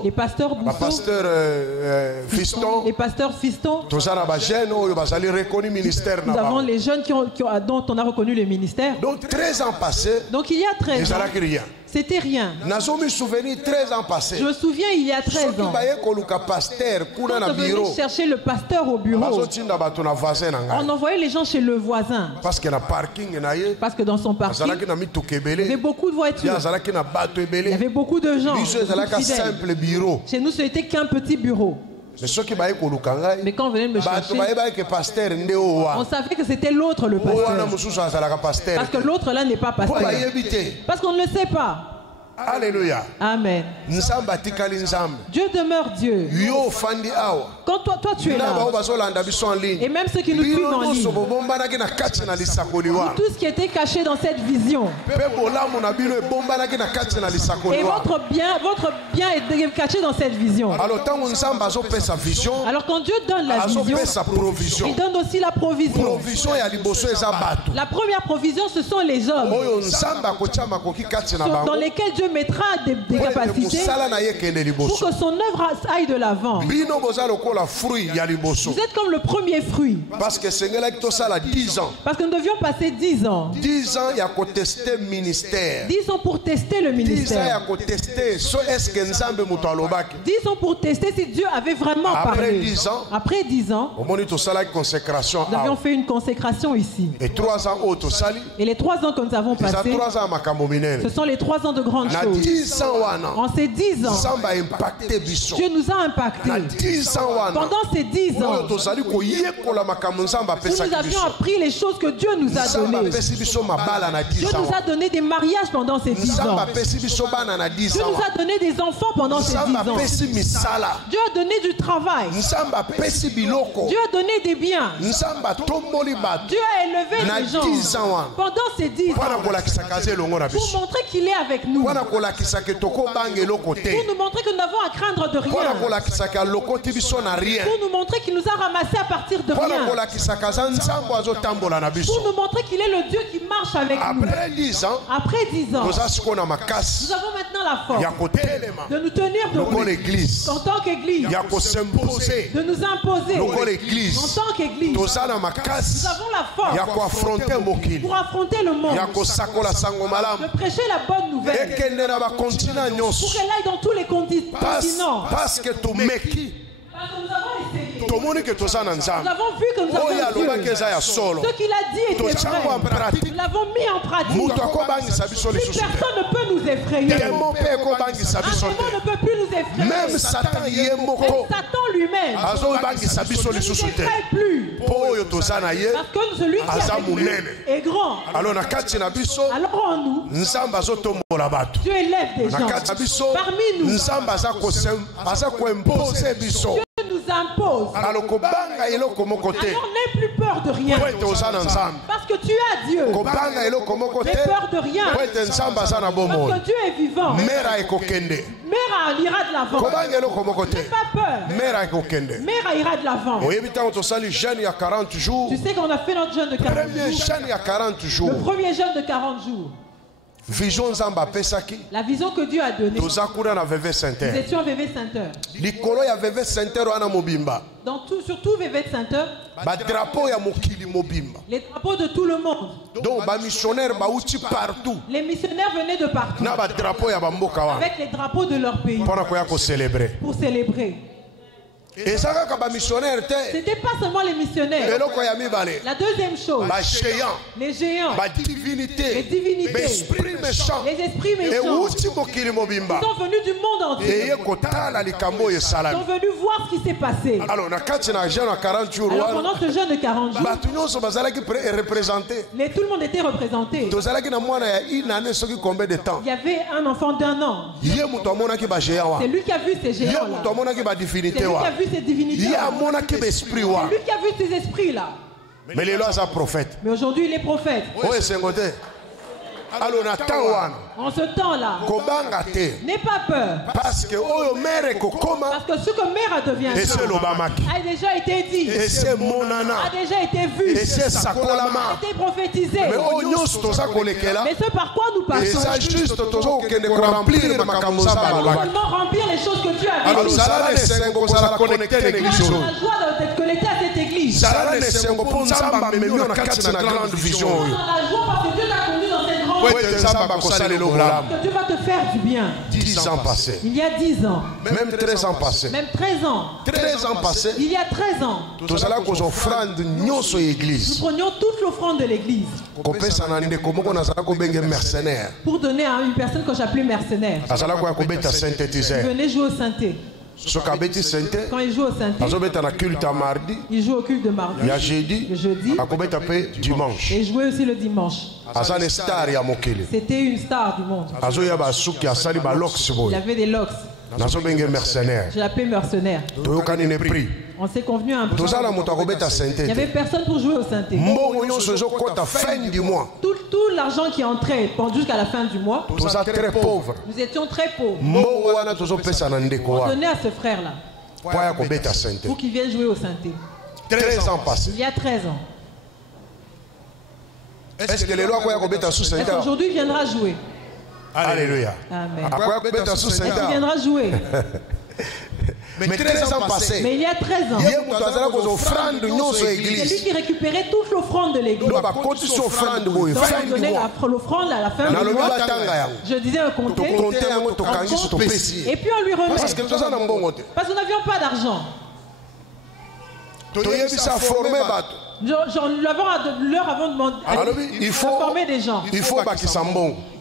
Les pasteurs Bousso, les pasteurs Fiston. Nous avons les jeunes dont on a reconnu le ministère. Donc 13 ans passés. Donc il y a 13 ans. C'était rien. Je me souviens 13 ans passés. Je me souviens il y a 13 ans. Quand on venait chercher le pasteur au bureau, on envoyait les gens chez le voisin. Parce que dans son parking, il y avait beaucoup de voitures. Il y avait beaucoup de gens. Chez nous, ce n'était qu'un petit bureau. Mais quand on venait me chercher, on savait que c'était l'autre le pasteur. Parce que l'autre là n'est pas pasteur. Parce qu'on ne le sait pas. Alléluia. Amen. Dieu demeure Dieu. Quand toi tu es là, et même ceux qui nous suivent en ligne, tout ce qui était caché dans cette vision, et votre bien est caché dans cette vision. Alors quand Dieu donne la vision, il donne aussi la provision. La première provision, ce sont les hommes dans lesquels Dieu mettra des capacités pour que son œuvre aille de l'avant. Vous êtes comme le premier fruit. Parce que 10 ans. Parce que nous devions passer 10 ans. 10 ans, il y a testé ministère. 10 ans pour tester le ministère. 10 ans pour tester si Dieu avait vraiment parlé. Après 10 ans, nous avions fait une consécration ici. Et 3 ans et les 3 ans que nous avons passés, ce sont les 3 ans de grandes choses. En ces 10 ans, Dieu nous a impactés. Pendant ces 10 ans, nous avions appris les choses que Dieu nous a données. Dieu nous a donné des mariages pendant ces 10 ans. Dieu nous a donné des enfants pendant ces 10 ans. Dieu a donné du travail. Dieu a donné des biens. Dieu a élevé les gens pendant ces 10 ans pour montrer qu'il est avec nous. Pour nous montrer que nous n'avons à craindre de rien. Pour nous montrer qu'il nous a ramassés à partir de rien. Pour nous montrer qu'il est le Dieu qui marche avec nous. Après 10 ans, nous avons maintenant la force de nous tenir debout en tant qu'Église, de nous imposer en tant qu'Église. Nous avons la force pour affronter le monde, de prêcher la bonne nouvelle, pour qu'elle aille dans tous les continents. Parce que tu m'équis. Nous avons essayé. Nous avons vu que nous avons Dieu. Ce qu'il a dit était vrai. Nous l'avons mis en pratique. Plus personne ne peut nous effrayer. Un démon ne peut plus nous effrayer. Même Satan lui-même ne nous effraie plus. Parce que celui qui est grand. Alors en nous, Dieu élève des gens. Parmi nous, Dieu nous impose. Alors n'aie plus peur de rien. Parce que tu as Dieu. N'aie peur de rien. Parce que Dieu est vivant. Mère ira de l'avant. N'aie pas peur. Mère ira de l'avant. Tu sais qu'on a fait notre jeûne de 40 jours. Le premier jeûne de 40 jours. La vision que Dieu a donnée. Nous étions VV Saint-Heure. Surtout VV Saint-Heure. Les drapeaux de tout le monde. Les missionnaires venaient de partout. Avec les drapeaux de leur pays. Pour célébrer. C'était pas seulement les missionnaires. La deuxième chose, les géants, les divinités, les esprits méchants, ils sont venus du monde entier. Ils sont venus voir ce qui s'est passé. Alors pendant ce jeûne de 40 jours, tout le monde était représenté. Il y avait un enfant d'1 an. C'est lui qui a vu ces géants là. C'est lui qui a vu ces divinités. C'est lui qui a vu ces esprits là. Mais les lois sont prophètes. Mais aujourd'hui il est prophète. En ce temps-là, n'aie pas peur. Parce que ce que mère devient a déjà été dit, a déjà été vu, a été prophétisé. Mais ce par quoi nous passons, nous remplir les choses que Dieu a dit. On a la joie d'être connecté à cette église. On a la joie parce que Dieu t'a conduit dans cette grande. Que Dieu va te faire du bien. 10 ans passés. Il y a 10 ans. Même 13 ans passés. Même 13 ans. 13 ans passés. Il y a 13 ans. Nous prenions toute l'offrande de l'église. Pour donner à une personne que j'appelais mercenaire. Il venait jouer au synthé. Quand il joue au synthé, il joue au culte de mardi, le jeudi, dimanche. Et il jouait aussi le dimanche. C'était une star du monde. Il avait des locks. Je l'appelais mercenaire. On s'est convenu un peu. Il n'y avait personne pour jouer au synthé. Tout l'argent qui entrait jusqu'à la fin du mois, nous étions très pauvres. On donnait à ce frère-là pour qu'il vienne jouer au synthé. 13 ans passés. Il y a 13 ans. Est-ce qu'aujourd'hui il viendra jouer? Alléluia. Amen. Il viendra jouer. Mais 13 ans passés. Mais il y a 13 ans. C'est lui qui récupérait toute l'offrande de l'église. Donc on donnait l'offrande à la fin du mois. Je disais un compte. Et puis on lui remet. Parce que nous n'avions pas d'argent. Leur avons demandé de former des gens.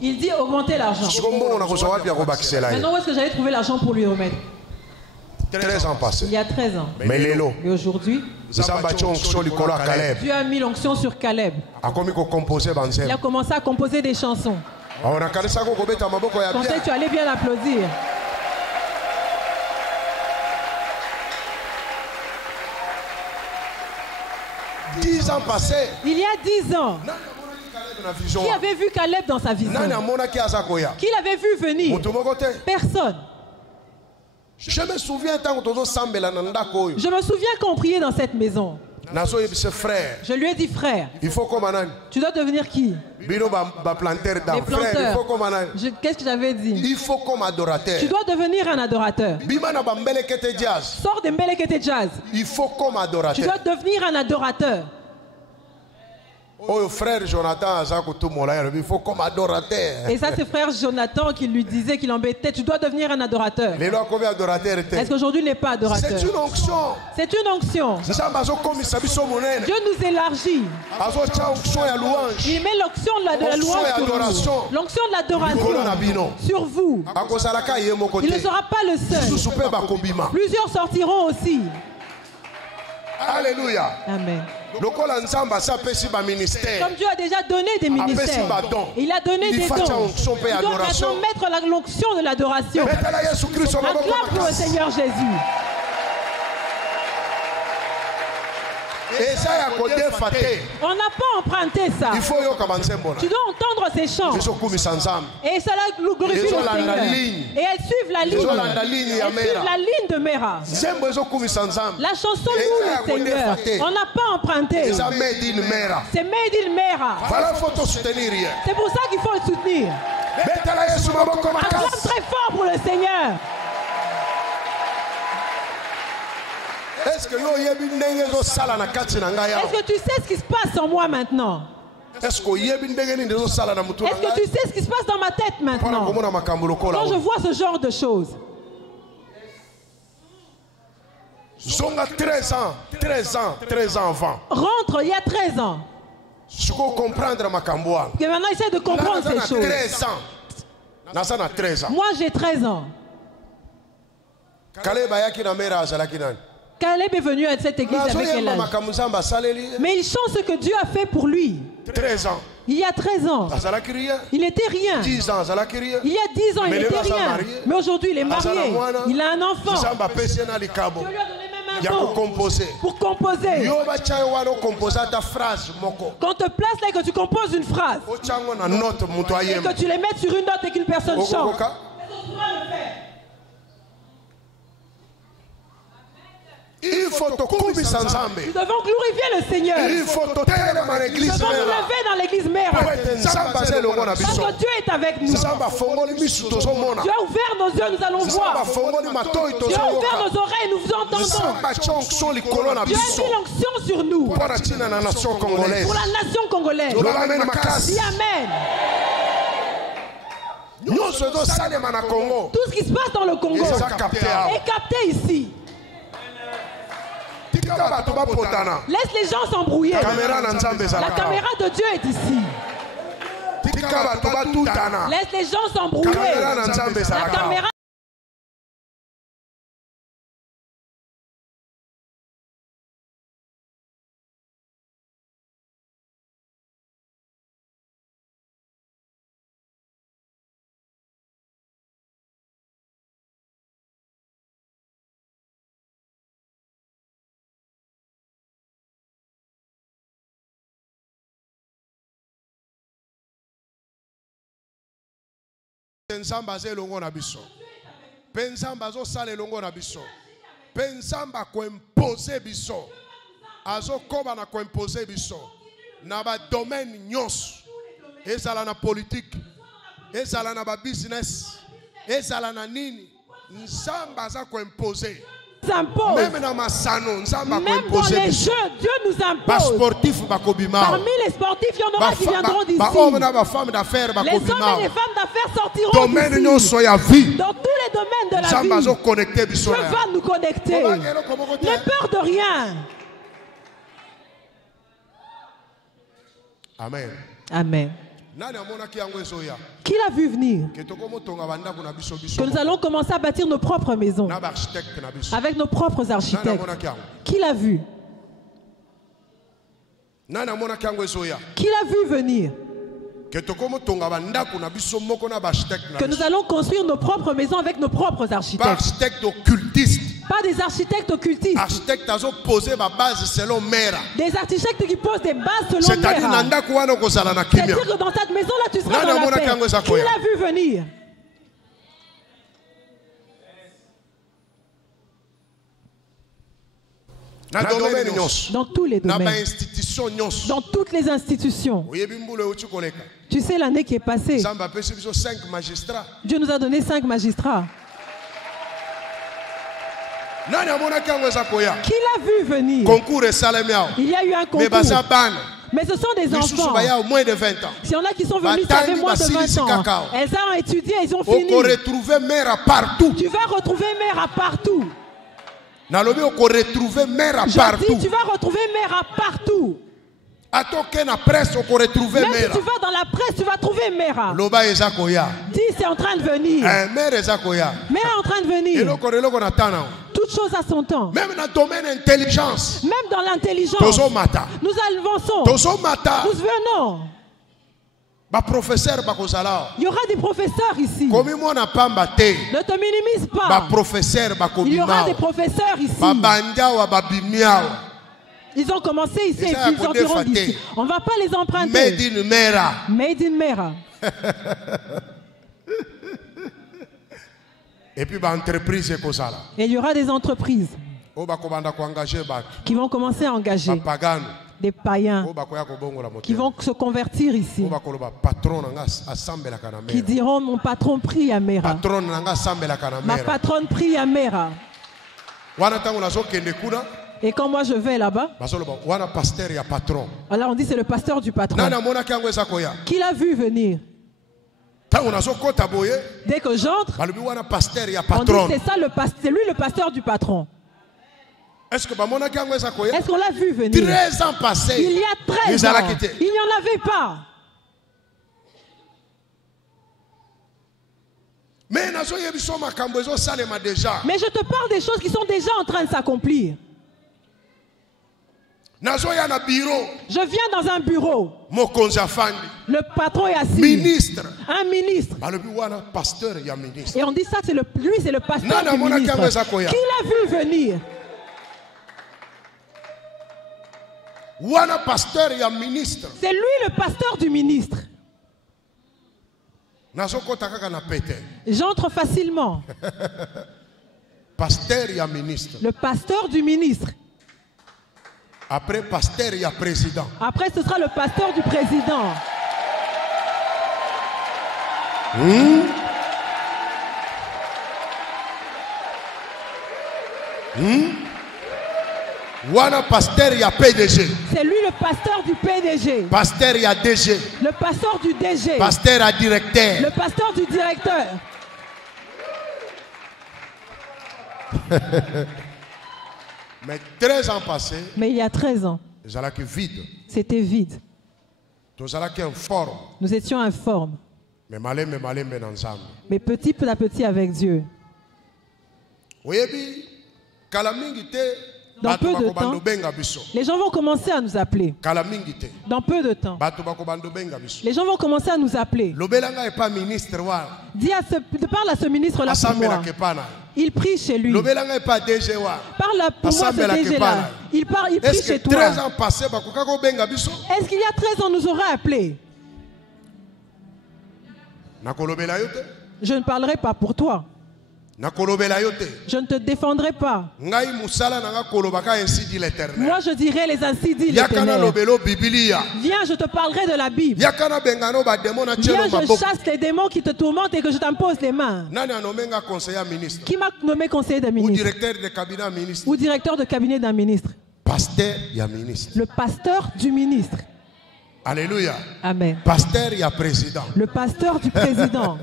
Il dit augmenter l'argent. Maintenant où est-ce que j'allais trouver l'argent pour lui remettre? 13 ans passés. Il y a 13 ans. Mais Lélo. Et aujourd'hui, Dieu a mis l'onction sur Caleb. Il a commencé à composer des chansons. Je pensais que tu allais bien applaudir. Il y a 10 ans. Qui avait vu Caleb dans sa vision? Qui l'avait vu venir? Personne. Je me souviens quand on priait dans cette maison. Je lui ai dit, frère, tu dois devenir qui? Les planteurs. Qu'est-ce que j'avais dit? Tu dois devenir un adorateur. Sors des Mbelekete Jazz. Tu dois devenir un adorateur. Oh, frère Jonathan, et ça c'est frère Jonathan qui lui disait qu'il embêtait. Tu dois devenir un adorateur. Est-ce qu'aujourd'hui il n'est pas adorateur? C'est une onction. C'est une onction. Dieu nous élargit. Il met l'onction de la louange sur nous. L'onction de l'adoration sur vous. Il ne sera pas le seul. Plusieurs sortiront aussi. Alléluia. Amen. Comme Dieu a déjà donné des ministères, il a donné des dons. Il doit maintenant mettre l'onction de l'adoration. Acclame pour le Seigneur Jésus. On n'a pas emprunté ça. Tu dois entendre ces chants. Et ça glorifie le Seigneur. Et elles suivent la ligne. Elles suivent la ligne de Mera. La chanson loue le Seigneur. On n'a pas emprunté. C'est made in Mera. C'est pour ça qu'il faut le soutenir. Acclame très fort pour le Seigneur. Est-ce que tu sais ce qui se passe en moi maintenant? Est-ce que tu sais ce qui se passe dans ma tête maintenant quand je vois ce genre de choses? 13 ans avant. Rentre il y a 13 ans. Que maintenant essaie de comprendre ces choses. 13 ans. Moi j'ai 13 ans. Caleb est venu à cette église avec quel âge? Mais il chante ce que Dieu a fait pour lui. 13 ans. Il y a 13 ans. Il n'était rien. 10 ans. Il y a 10 ans, il n'était rien. Mais aujourd'hui, il est marié. Il a un enfant. Dieu lui a donné même un don pour composer. Quand on te place là et que tu composes une phrase, et que tu les mettes sur une note et qu'une personne chante, il faut te nous devons glorifier le Seigneur. Il faut te nous devons nous lever dans l'église mère. Parce que Dieu est avec nous. Dieu a ouvert nos yeux, nous allons voir. Dieu a ouvert nos oreilles, nous vous entendons. Dieu a mis l'onction sur nous. Pour la nation congolaise. Dis Amen. Tout ce qui se passe dans le Congo est capté ici. Laisse les gens s'embrouiller. La caméra de Dieu est ici. Laisse les gens s'embrouiller. La caméra. Nzamba zelongo na biso. Penzamba zo sale longo na biso. Penzamba ko imposer biso. Azo koba na ko imposer biso. Na ba domaine nyos. Ezala na politique. Ezala na ba business. Ezala na nini. Nzamba za ko imposer. Même dans ma salon, même pour les jeux, Dieu nous impose. Parmi les sportifs, il y en aura qui viendront d'ici. Les hommes et les femmes d'affaires sortiront d'ici. Dans tous les domaines de la vie, Dieu va nous connecter. N'aie peur de rien. Amen. Amen. Qui l'a vu venir? Que nous allons commencer à bâtir nos propres maisons avec nos propres architectes. Qui l'a vu? Qui l'a vu venir? Que nous allons construire nos propres maisons avec nos propres architectes. Architectes occultistes. Pas des architectes occultistes. Des architectes qui posent des bases selon Mera. C'est-à-dire que dans cette maison-là, tu seras dans la paix. Qui l'a vu venir? Dans tous les domaines. Dans toutes les institutions. Tu sais l'année qui est passée, Dieu nous a donné 5 magistrats. Qui l'a vu venir? Il y a eu un concours. Mais ce sont des enfants. Il y en a qui sont venus, ça fait moins de 20 ans. Elles ont étudié, ils ont fini. Tu vas retrouver mère partout. Tu vas retrouver mère partout. Tu vas retrouver mère partout. Même si tu vas dans la presse, tu vas trouver Mera. Dis, c'est en train de venir. Mera est en train de venir. Toute chose à son temps. Même dans le domaine intelligence. Même dans l'intelligence. Nous avançons. Nous venons. Il y aura des professeurs ici. Ne te minimise pas. Il y aura des professeurs ici. Ils ont commencé ici et puis ils sortiront d'ici. On ne va pas les emprunter. Made in Mera. Made in Mera. Et puis entreprise et il y aura des entreprises qui vont commencer à engager des païens qui vont se convertir ici, qui diront mon patron prie à Mera, ma patronne prie à Mera. Et quand moi je vais là-bas, alors on dit c'est le pasteur du patron. Qui l'a vu venir? Dès que j'entre, on dit c'est ça c'est lui le pasteur du patron. Est-ce qu'on l'a vu venir? 13 ans passés. Il y a 13 ans. Il n'y en avait pas. Mais je te parle des choses qui sont déjà en train de s'accomplir. Je viens dans un bureau. Le patron est assis. Ministre. Un ministre. Et on dit ça, lui c'est le pasteur du ministre. Qui l'a vu venir? C'est lui le pasteur du ministre. J'entre facilement. Le pasteur du ministre. Après pasteur, il y a président. Après, ce sera le pasteur du président. Pasteur, il y a PDG. C'est lui le pasteur du PDG. Pasteur, il y a DG. Le pasteur du DG. Pasteur à directeur. Le pasteur du directeur. Mais 13 ans passés. Mais il y a 13 ans. C'était vide. Nous étions informes. Mais petit à petit avec Dieu. Dans peu de temps, les gens vont commencer à nous appeler. Dans peu de temps, les gens vont commencer à nous appeler. Dis parle à ce ministre-là pour moi. Il prie chez lui. Parle pour moi ce DG-là. Il prie chez toi. Est-ce qu'il y a 13 ans, nous aurait appelé? Je ne parlerai pas pour toi. Je ne te défendrai pas. Moi je dirai les ainsi dit l'Éternel. Viens, je te parlerai de la Bible. Viens, je chasse les démons qui te tourmentent et que je t'impose les mains. Qui m'a nommé conseiller d'un ministre? Ou directeur de cabinet d'un ministre? Le pasteur du ministre. Alléluia. Amen. Pasteur, il y a président. Le pasteur du président.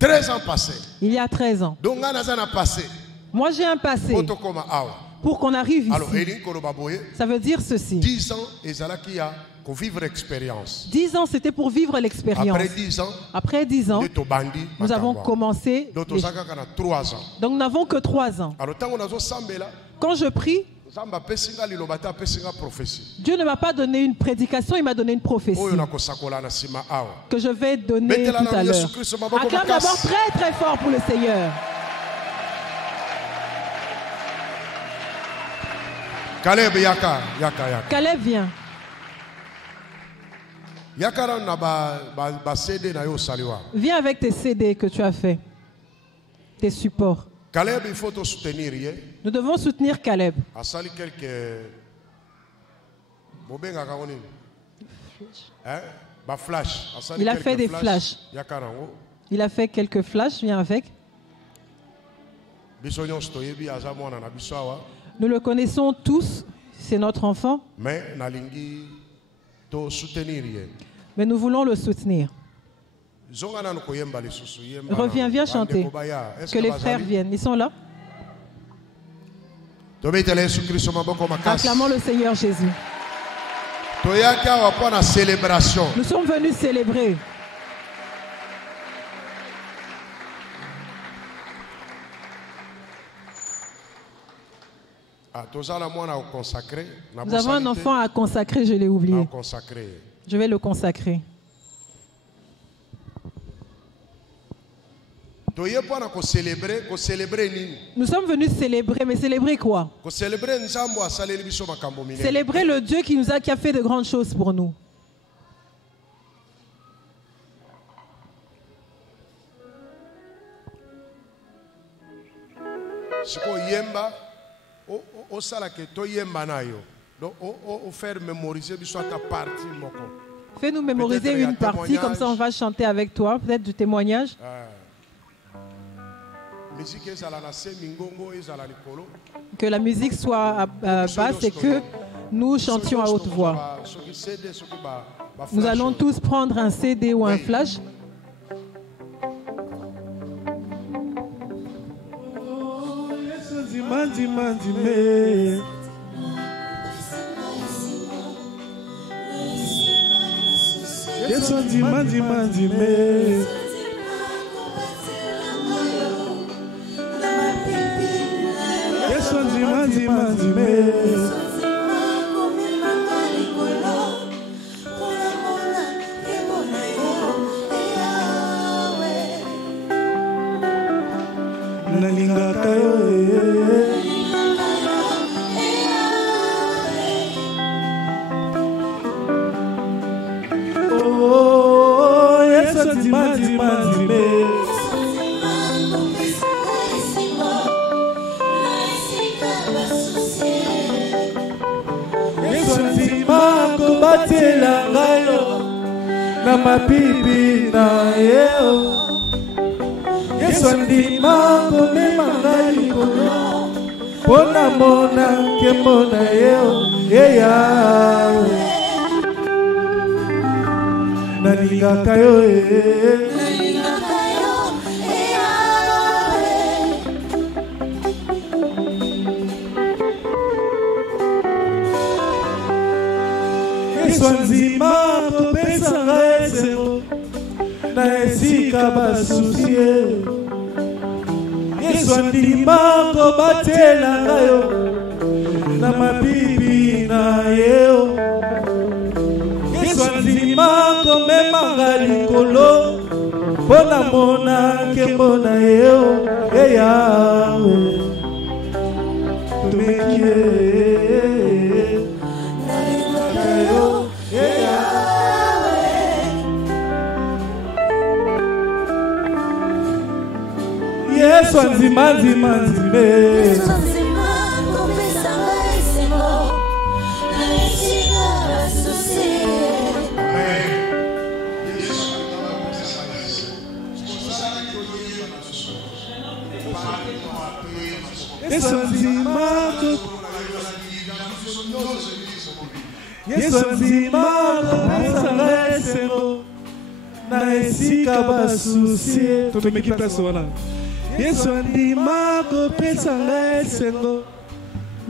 « 13 ans passés. Il y a 13 ans. Donc, moi j'ai un passé. pour qu'on arrive ici. Ça veut dire ceci. 10 ans, vivre expérience. 10 ans, c'était pour vivre l'expérience. Après 10 ans, nous avons commencé. Donc nous n'avons que 3 ans. Quand je prie, Dieu ne m'a pas donné une prédication, il m'a donné une prophétie que je vais donner tout à l'heure. Acclame d'abord très très fort pour le Seigneur. Caleb, yaka. Caleb vient. Viens avec tes CD que tu as fait, tes supports. Caleb, il faut te soutenir. Nous devons soutenir Caleb. Il a fait des flashs. Il a fait quelques flashs. Viens avec. Nous le connaissons tous. C'est notre enfant. Mais nous voulons le soutenir. Reviens, viens chanter. Que les frères viennent. Ils sont là. Acclamons le Seigneur Jésus. Nous sommes venus célébrer. Nous avons un enfant à consacrer, je l'ai oublié. Je vais le consacrer. Nous sommes venus célébrer, mais célébrer quoi? Célébrer le Dieu qui a fait de grandes choses pour nous. Fais-nous mémoriser une partie, comme ça on va chanter avec toi, peut-être du témoignage. Que la musique soit basse et que nous chantions à haute voix. Nous allons tous prendre un CD ou un flash.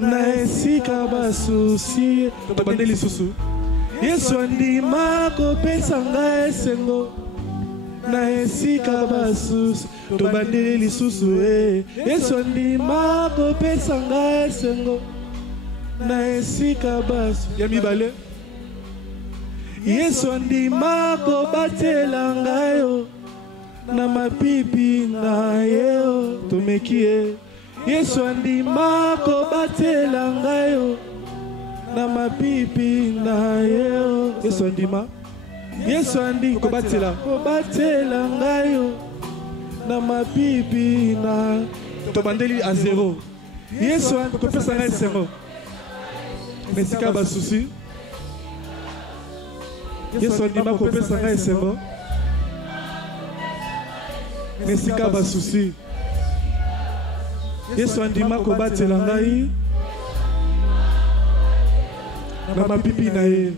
na esika basusi tobande lisusu Yesu andima kopesa ngai esengo na esika basusi tobande lisusu Yesu andima kopesa ngai esengo na esika basu ya mibale Yesu andima kobatela ngai na mapipi na yeo tomekie Yesu andima kobatela ngai na mapipi na yeo Yesu andi kobatela ngai na mapipi na tobandeli a zero Yesu andi kopesa ngai esengo mesika basusi Yesu andima kopesa ngai esengo mesika basusi Yesu andima kobatela ngai na mapipi na ye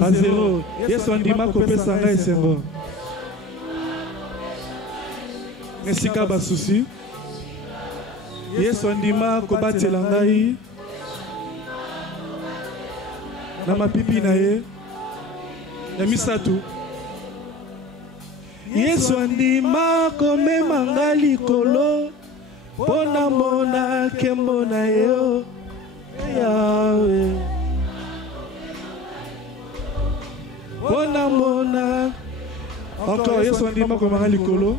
a zero Yesu andima kopesa ngai esengo mesika basusi Yesu andima kobatela ngai na mapipi na ye ya misatu Yesu andima komema ngai likolo pona mona kembo na yo Yahweh pona mona encore Yesu andima komema ngai likolo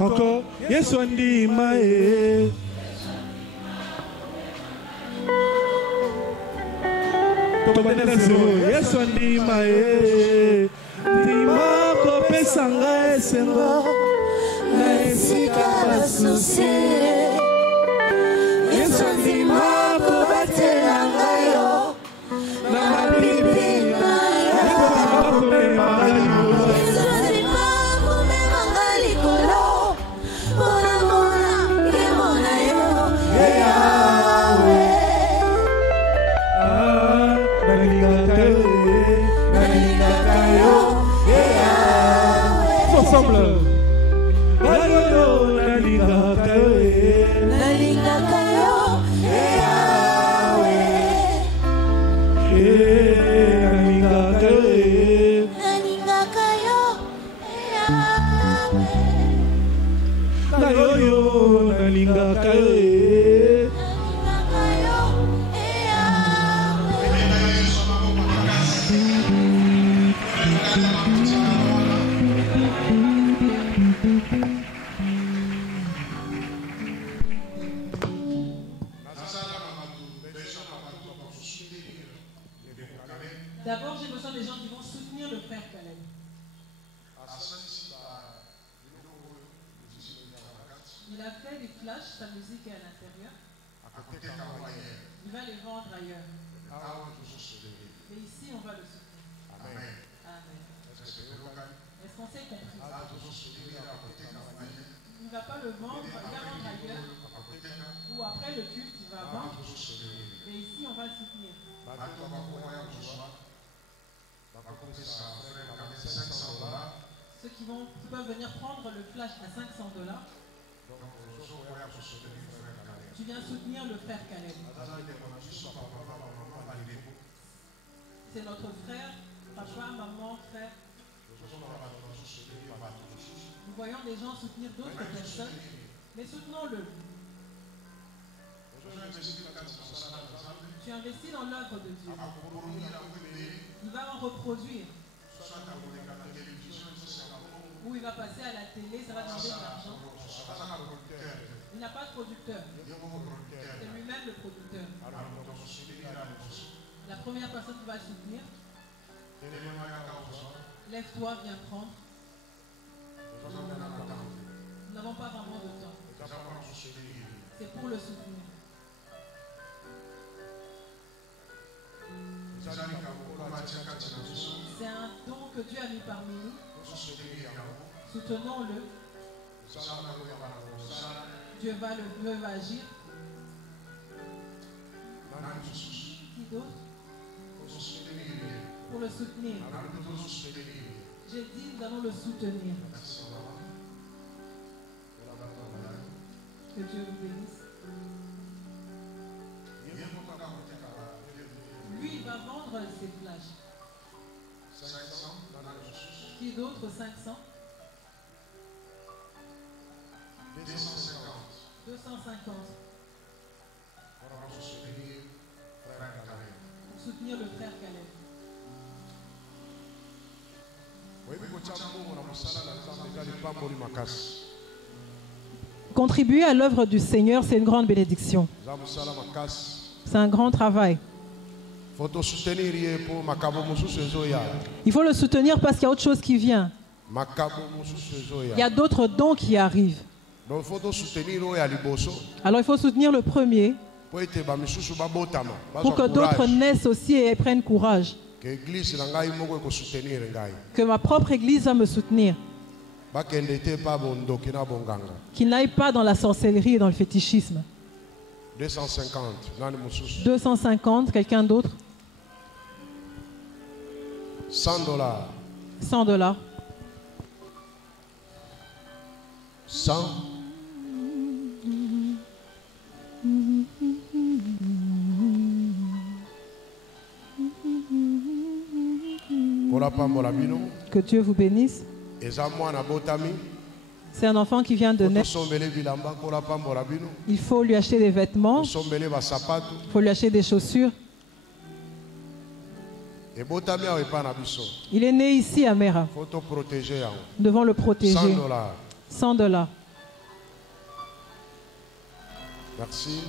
encore Yesu andima Yesu andima ndima kopesa ngai esengo na esika basusi Yesu andima kobatela ngai na mapipi na Yesu komema ngai likolo pona mona kembo na yo ensemble nalingaka yo D'abord, j'ai besoin des gens qui vont soutenir le frère Caleb. Il a fait des flashs, sa musique est à l'intérieur. Il va les vendre ailleurs. Mais ici, on va le soutenir. Amen. Est-ce qu'on s'est compris? Il ne va pas le vendre, il va vendre ailleurs. Ou après le culte, il va vendre. Mais ici, on va le soutenir. Ceux qui peuvent venir prendre le flash à $500. Tu viens soutenir le frère Caleb. C'est notre frère, papa, maman, frère. Nous voyons des gens soutenir d'autres personnes, mais soutenons-le. Tu investis dans l'œuvre de Dieu. Il va en reproduire. Ou il va passer à la télé, ça va demander de l'argent. Il n'a pas de producteur. C'est lui-même le producteur. La première personne qui va le soutenir, lève-toi, viens prendre. Nous n'avons pas vraiment de temps. C'est pour le soutenir. C'est un don que Dieu a mis parmi nous. Soutenons-le. Dieu va agir. Qui d'autre? Pour le soutenir. J'ai dit, nous allons le soutenir. Que Dieu vous bénisse. Lui, il va vendre ses flashs. Qui d'autre? 500. 250. Pour soutenir le frère Caleb. Contribuer à l'œuvre du Seigneur, c'est une grande bénédiction. C'est un grand travail. Il faut le soutenir parce qu'il y a autre chose qui vient. Il y a d'autres dons qui arrivent. Alors il faut soutenir le premier pour que d'autres naissent aussi et prennent courage. Que ma propre église va me soutenir. Qu'il n'aille pas dans la sorcellerie et dans le fétichisme. 250, quelqu'un d'autre? 100 dollars. 100 dollars. 100. Que Dieu vous bénisse. C'est un enfant qui vient de naître. Il faut lui acheter des vêtements. Il faut lui acheter des chaussures. Il est né ici à Mera. Nous devons le protéger. 100 dollars. 100 dollars. Merci.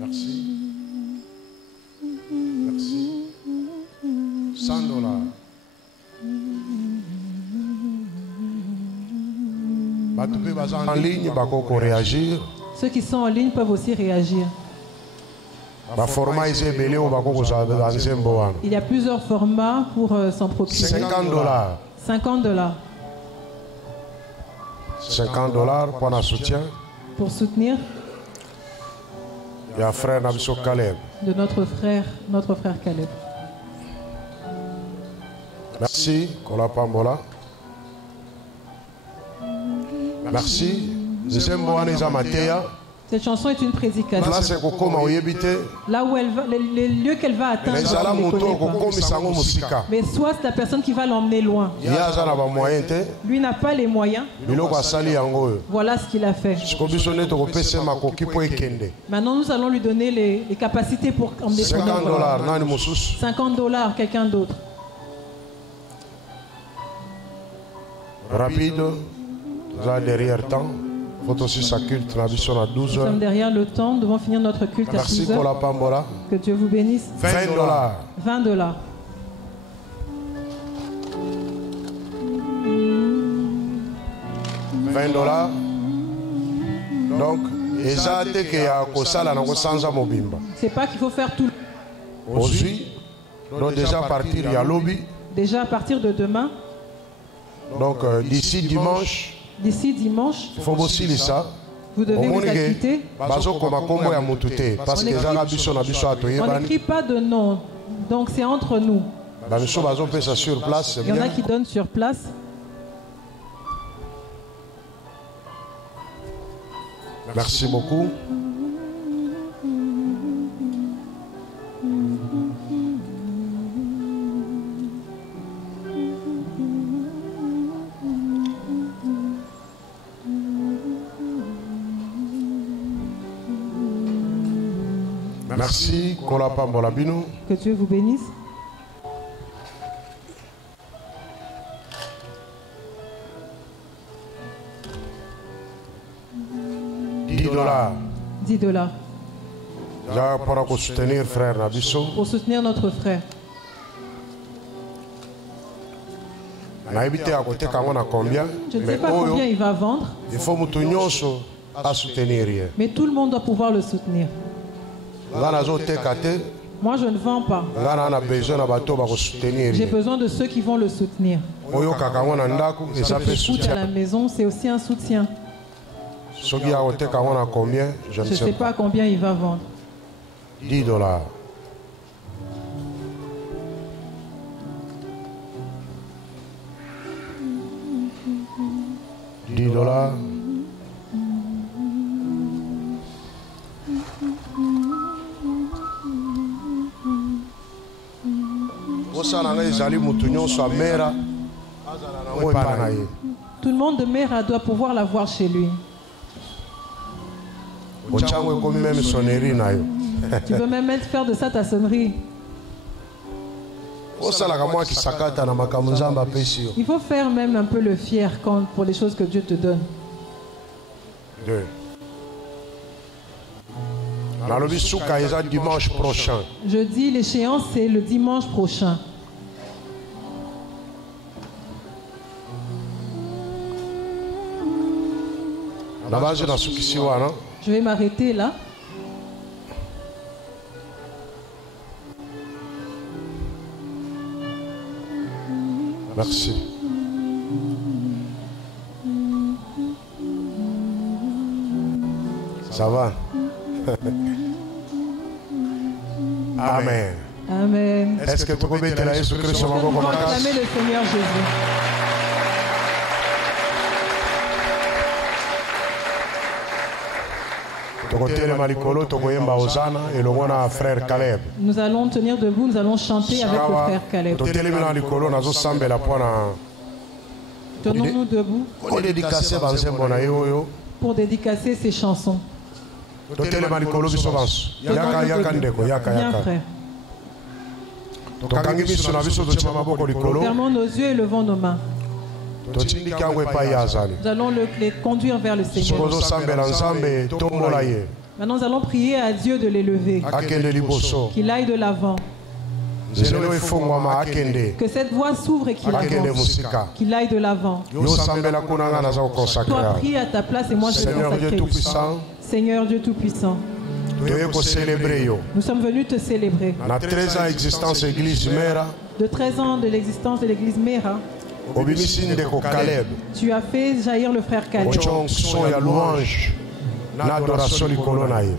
Merci. Merci. 100 dollars. En ligne, réagir. Ceux qui sont en ligne peuvent aussi réagir. Il y a plusieurs formats pour s'en procurer. 50 dollars. 50 dollars. 50 dollars pour un soutien. Pour soutenir. Il y a frère Nabiso Caleb. De notre frère Caleb. Merci, Kola Pambola. Merci. Cette chanson est une prédication. Là où elle va, les lieux qu'elle va atteindre. Mais soit c'est la personne qui va l'emmener loin. Lui n'a pas les moyens. Voilà ce qu'il a fait. Maintenant, nous allons lui donner les capacités pour emmener 50 dollars. 50 dollars, quelqu'un d'autre. Rapide, vous avez derrière temps. Nous sommes derrière le temps, nous devons finir notre culte à 6 heures. Que Dieu vous bénisse. 20 dollars. 20 dollars. $20. Donc, c'est pas qu'il faut faire tout. Donc déjà à partir il y a lobby. Déjà à partir de demain. Donc d'ici dimanche. D'ici dimanche, il faut aussi ça. Vous devez vous acquitter. On n'écrit pas de nom, donc c'est entre nous. Il y en a qui donnent sur place. Merci beaucoup. Merci, que Dieu vous bénisse. $10. 10 dollars. Pour soutenir frère Nabiso. Pour soutenir notre frère. Je ne sais pas combien il va vendre. Il faut à soutenir. Mais tout le monde doit pouvoir le soutenir. Moi, je ne vends pas. J'ai besoin de ceux qui vont le soutenir. Écoute à la maison, c'est aussi un soutien. Je ne sais pas combien il va vendre. $10. $10. Tout le monde de Mera doit pouvoir l'avoir chez lui. Tu veux même faire de ça ta sonnerie. Il faut faire même un peu le fier pour les choses que Dieu te donne. Dimanche prochain. Je dis l'échéance c'est le dimanche prochain. Je vais m'arrêter là. Merci. Ça va? Amen. Amen. Est-ce que tu peux mettre la Jésus-Christ sur ma boca? Acclamer le Seigneur Jésus. Nous allons tenir debout, nous allons chanter avec le frère Caleb. Tenons-nous debout pour dédicacer ces chansons. Viens, frère. Fermons nos yeux et levons nos mains. Nous allons les conduire vers le Seigneur. Maintenant, nous allons prier à Dieu de l'élever, qu'il aille de l'avant. Que cette voie s'ouvre et qu'il avance, qu'il aille de l'avant. Toi, prie à ta place et moi je vais consacrer. Seigneur Dieu Tout-Puissant, nous sommes venus te célébrer. De 13 ans de l'existence de l'église Mera, tu as fait jaillir le frère Caleb.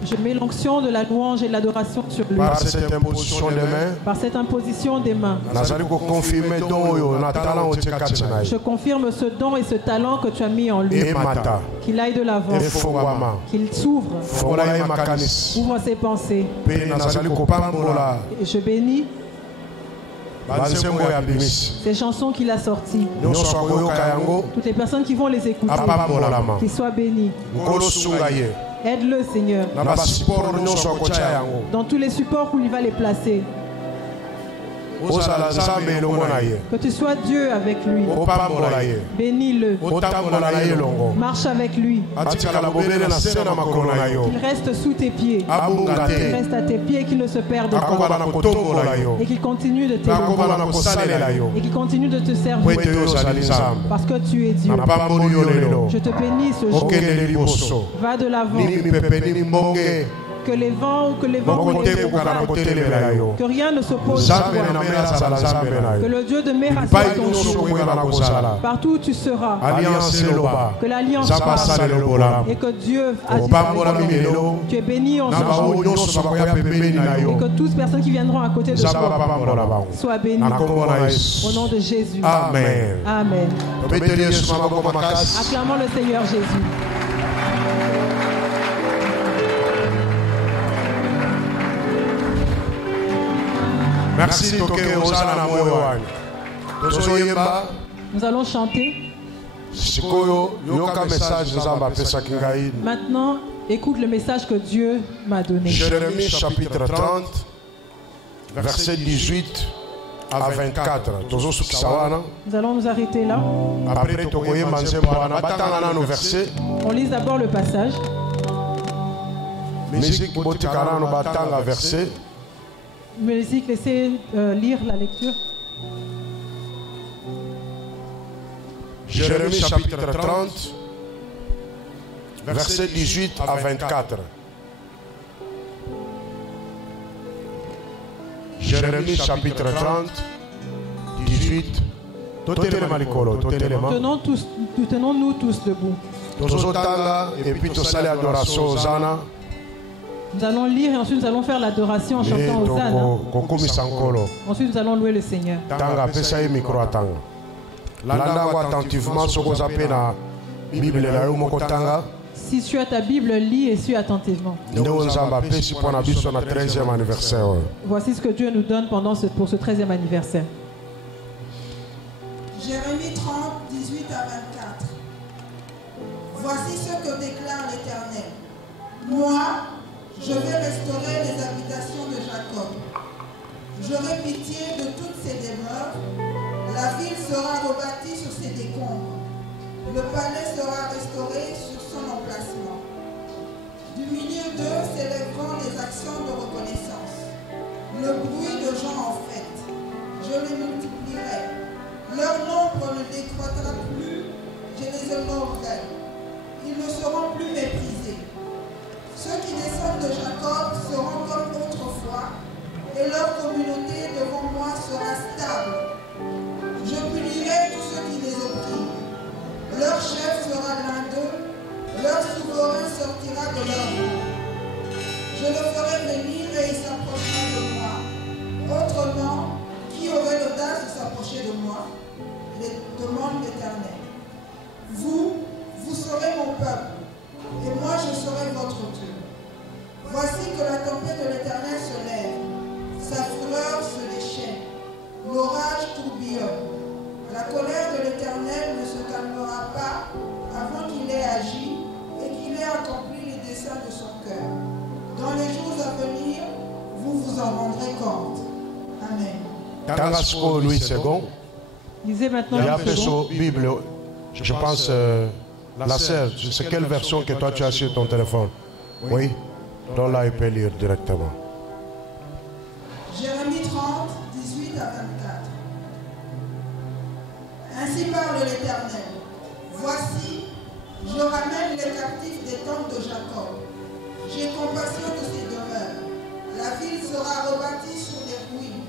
Je mets l'onction de la louange et de l'adoration sur lui. Par cette imposition des mains, je confirme ce don et ce talent que tu as mis en lui. Qu'il aille de l'avant, qu'il s'ouvre, ouvre ses pensées. Et je bénis ces chansons qu'il a sorties. Toutes les personnes qui vont les écouter, qu'ils soient bénis. Aide-le, Seigneur, dans tous les supports où il va les placer. Que tu sois Dieu avec lui. Bénis-le. Marche avec lui. Qu'il reste sous tes pieds. Qu'il reste à tes pieds et qu'il ne se perde pas. Et qu'il continue de t'aider. Et qu'il continue de te servir. Parce que tu es Dieu. Je te bénis ce jour. Va de l'avant. Que les vents que rien ne s'oppose à toi. Que le Dieu de Mera soit ton Dieu. Partout où tu seras. Que l'alliance passe. Et que Dieu agisse. Tu es béni en ce jour. Et que toutes les personnes qui viendront à côté de toi soient bénies. Au nom de Jésus. Amen. Amen. Acclamons le Seigneur Jésus. Merci. Nous allons chanter. Maintenant, écoute le message que Dieu m'a donné. Jérémie chapitre 30, verset 18 à 24. Nous allons nous arrêter là. On lit d'abord le passage. Musique, laissez lire la lecture. Jérémie chapitre 30, verset 18 à 24. Jérémie chapitre 30, 18. Tenons-nous tous debout. Nous allons lire et ensuite nous allons faire l'adoration en chantant Hosanna. Ensuite nous allons louer le Seigneur. Attentivement ce que vous appelez Si tu as ta Bible, lis et suis attentivement. Voici ce que Dieu nous donne pour ce 13e anniversaire. Jérémie 30, 18 à 24. Voici ce que déclare l'Éternel. Moi, je vais restaurer les habitations de Jacob. J'aurai pitié de toutes ses demeures. La ville sera rebâtie sur ses décombres. Le palais sera restauré sur son emplacement. Du milieu d'eux s'élèveront les actions de reconnaissance. Le bruit de gens en fête. Je les multiplierai. Leur nombre ne décroîtra plus. Je les honorerai. Ils ne seront plus méprisés. Ceux qui descendent de Jacob seront comme autrefois, et leur communauté devant moi sera stable. Je punirai tous ceux qui les oppriment. Leur chef sera l'un d'eux, leur souverain sortira de leur main. Je le ferai venir et il s'approchera de moi. Autrement, qui aurait l'audace de s'approcher de moi? Demande l'Éternel. Vous serez mon peuple, et moi je serai votre Dieu. Voici que la tempête de l'Éternel se lève, sa fureur se déchaîne, l'orage tourbillonne. La colère de l'Éternel ne se calmera pas avant qu'il ait agi et qu'il ait accompli les desseins de son cœur. Dans les jours à venir, vous vous en rendrez compte. Amen. Lisez maintenant Bible. Je pense, la sœur, c'est quelle version que toi tu as sur ton téléphone? Oui, donc là il peut lire directement. Jérémie 30, 18 à 24. Ainsi parle l'Éternel. Voici, je ramène les captifs des tentes de Jacob. J'ai compassion de ses demeures. La ville sera rebâtie sur des ruines.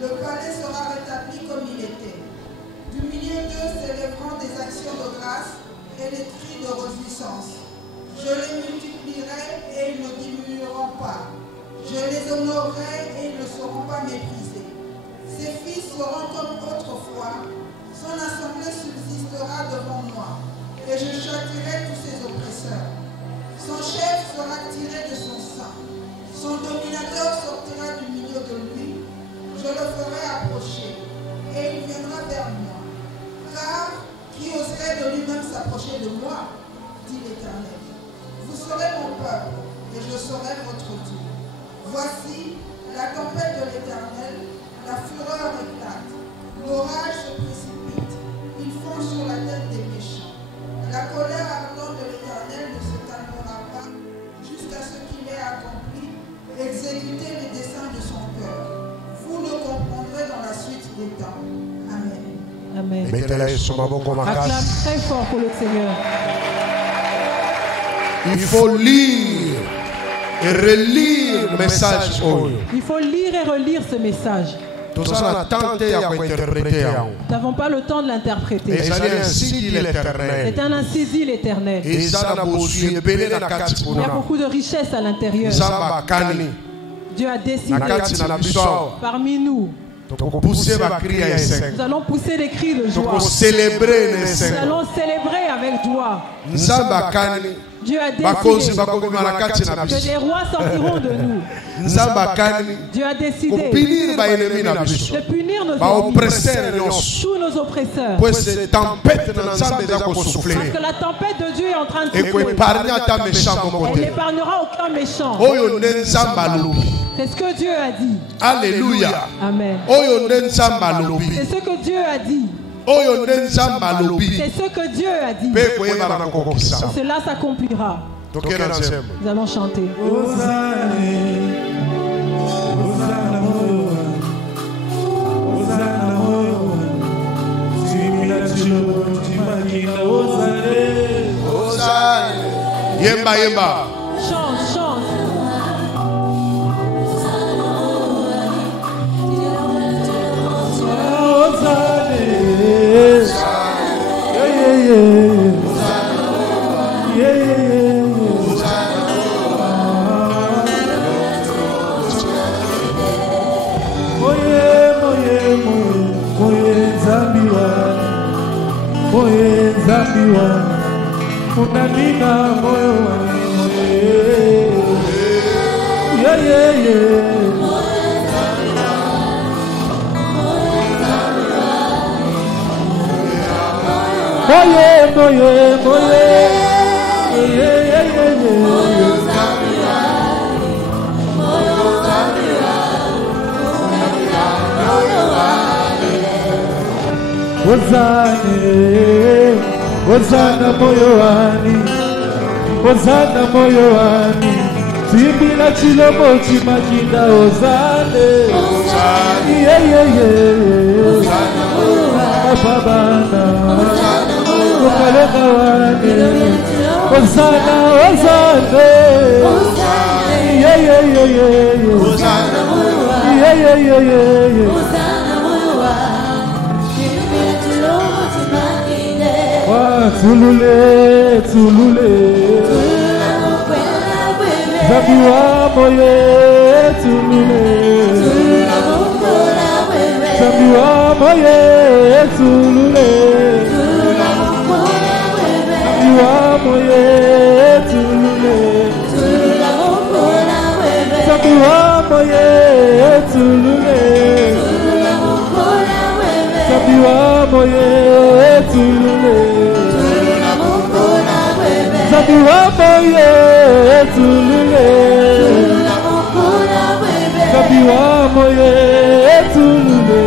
Le palais sera rétabli comme il était. Du milieu d'eux s'élèveront des actions de grâce et des cris de réjouissance. Je les multiplierai et ils ne diminueront pas. Je les honorerai et ils ne seront pas méprisés. Ses fils seront comme autrefois. Son assemblée subsistera devant moi. Et je châtirai tous ses oppresseurs. Son chef sera tiré de son sein. Son dominateur sortira du milieu de lui. Je le ferai approcher. Et il viendra vers moi. Car qui oserait de lui-même s'approcher de moi, dit l'Éternel. Vous serez mon peuple, et je serai votre Dieu. Voici la tempête de l'Éternel, la fureur éclate, l'orage se précipite, il fond sur la tête des méchants. La colère ardente de l'Éternel ne se calmera pas jusqu'à ce qu'il ait accompli, exécuté les desseins de son cœur. Vous le comprendrez dans la suite des temps. Amen. Amen. Acclame très fort pour le Seigneur. Il faut lire et relire le message. Il faut lire et relire ce message. Nous n'avons pas le temps de l'interpréter. C'est un ainsi dit l'Éternel. Il y a beaucoup de richesses à l'intérieur. Dieu a décidé parmi nous. Nous allons pousser des cris de joie. Nous allons célébrer avec joie. Dieu a décidé que les rois sortiront de nous. Dieu a décidé de punir nos ennemis, tous nos oppresseurs. Parce que la tempête de Dieu est en train de souffler. Elle n'épargnera aucun méchant. C'est ce que Dieu a dit. Alléluia. Amen. C'est ce que Dieu a dit. C'est ce que Dieu a dit. Et cela s'accomplira. Nous allons chanter. Yemba, yemba. Chante, chante. Unalina moyo wani yeah yeah yeah moye moye moye yeah yeah yeah Hosana moyo wani, Hosana moyo wani, Timbila chilomo chimakinda Hosane, yeah yeah yeah, Hosana moyo wani, Babana, Hosana wani, Hosana Hosane, yeah yeah yeah yeah, Hosana moyo wani, yeah yeah yeah yeah, Hosana moyo wani, Timbila chilomo chimakinda. Tulule, tulule, Zabiwa moye, tulule, Zabiwa moye, tulule, Zabiwa moye, tulule, Zabiwa moye, tulule, Zabiwa moye, tulule. Zabiwa moye tulule, Zabiwa moye tulule,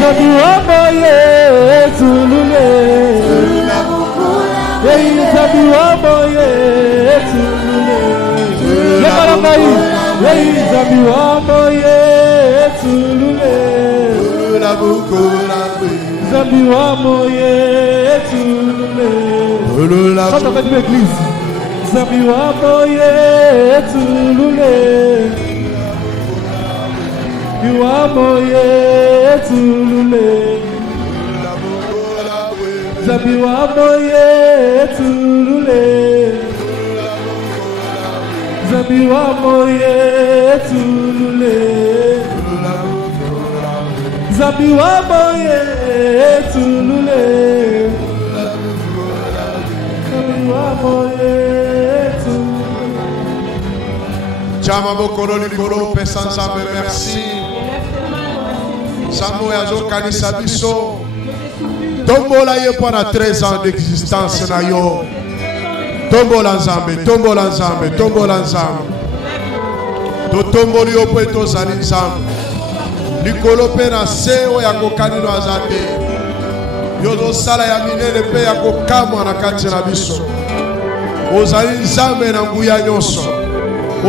Zabiwa moye tulule, Zabiwa moye tulule, Zabiwa moye tulule, Zabiwa moye tulule. Chante avec l'église. Zabiwa moye tulule. Zabiwa moye tulule. Zabiwa moye tulule. Zabiwa moye tulule. Zabiwa moye tulule. Zabiwa moye tulule. Chama bokolo likolo pesa nzambe merci. Sambo yazo kanisa biso. Tombola ye pendant 13 ans d'existence na yo. Tombola nzambe, tombola nzambe, tombola nzambe. To tomboli yo po to zali nzambe. Likolo pe na se o ya kokani no azate. Yozo sala ya minene pe ya kokamwa na kati na biso. Ozali nzambe na nguya nyonso.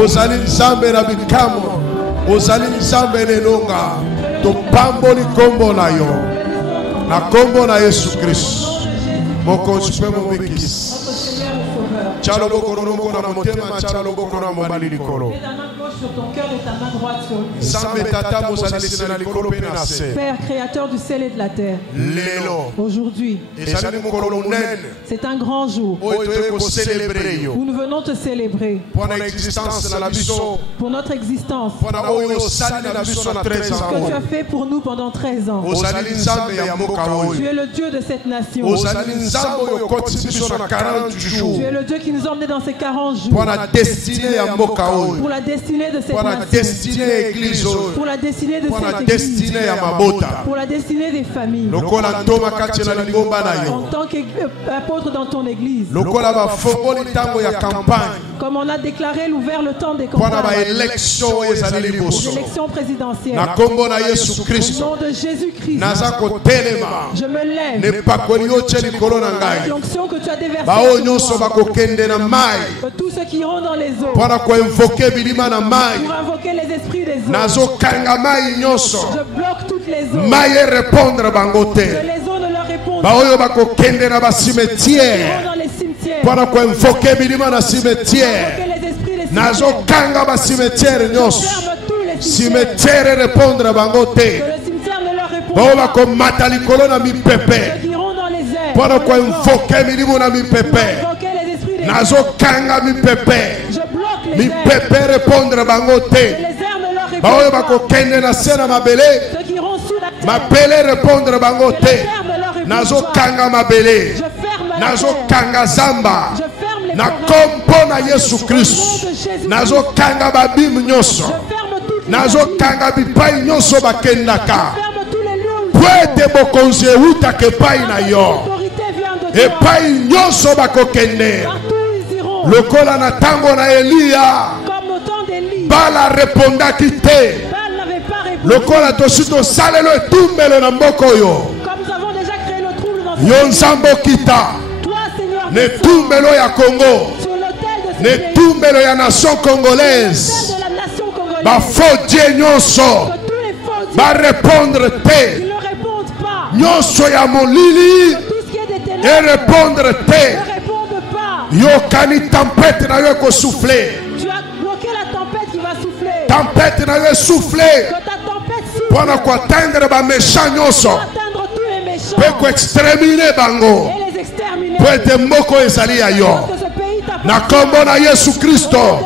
Ozali nzambe na bikamwa. Ozali nzambe nenonga. To pamboli kombo na yo. Na kombo na Yesu Kristo. Mokonzi pe momekisi. Chalo boko romoko na motema, chalo boko na mobali likolo. Sur ton cœur et ta main droite sur Père créateur du ciel et de la terre. Aujourd'hui, c'est un grand jour où nous venons te célébrer pour notre existence, ce que tu as fait pour nous pendant 13 ans. Tu es le Dieu de cette nation. Tu es le Dieu qui nous a emmenés dans ces 40 jours pour la destinée de cette nation, pour la destinée de cette église, pour la destinée des familles. En tant qu'apôtre dans ton église, comme on a déclaré l'ouvert le temps des campagnes, des élections présidentielles, au nom de Jésus-Christ, je me lève avec l'onction que tu as déversée que tous ceux qui iront dans les eaux pour invoquer les esprits des eaux, je bloque toutes les eaux, que les eaux ne leur répondent pas, ceux qui iront dans les cimetières pour invoquer les esprits des cimetières, je ferme tous les cimetières, que le cimetière ne leur répond pas, ceux qui iront dans les airs pour invoquer les esprits des cimetières, je bloque les airs, répondre bangote. les airs ne leur répondent pas, ceux qui iront sous la terre, répondre bangote. les airs ne leur répondent pas, je ferme nazo kanga zamba na kompo na Yesu Kristo nazo kanga babim nyonso nazo kanga bipai nyonso bakendaka pwete bokonzi eutaka epai na yo epai nyonso bakokende lokola na tango na Eliya bala repondaki te lokola tosi tosalelo etumbelo na mboko yo yo nzambe okita ne tumbelo ya Congo ne tumbelo ya nation congolaise ba faux Dieu nyonso ba répondre te nyonso ya molili et répondre te yo kani tempête na yo ko souffler tempête na yo souffler pour atteindre ba méchant nyonso pour exterminer bango pour être moko ezali ya yo na kombo na Yesu Kristo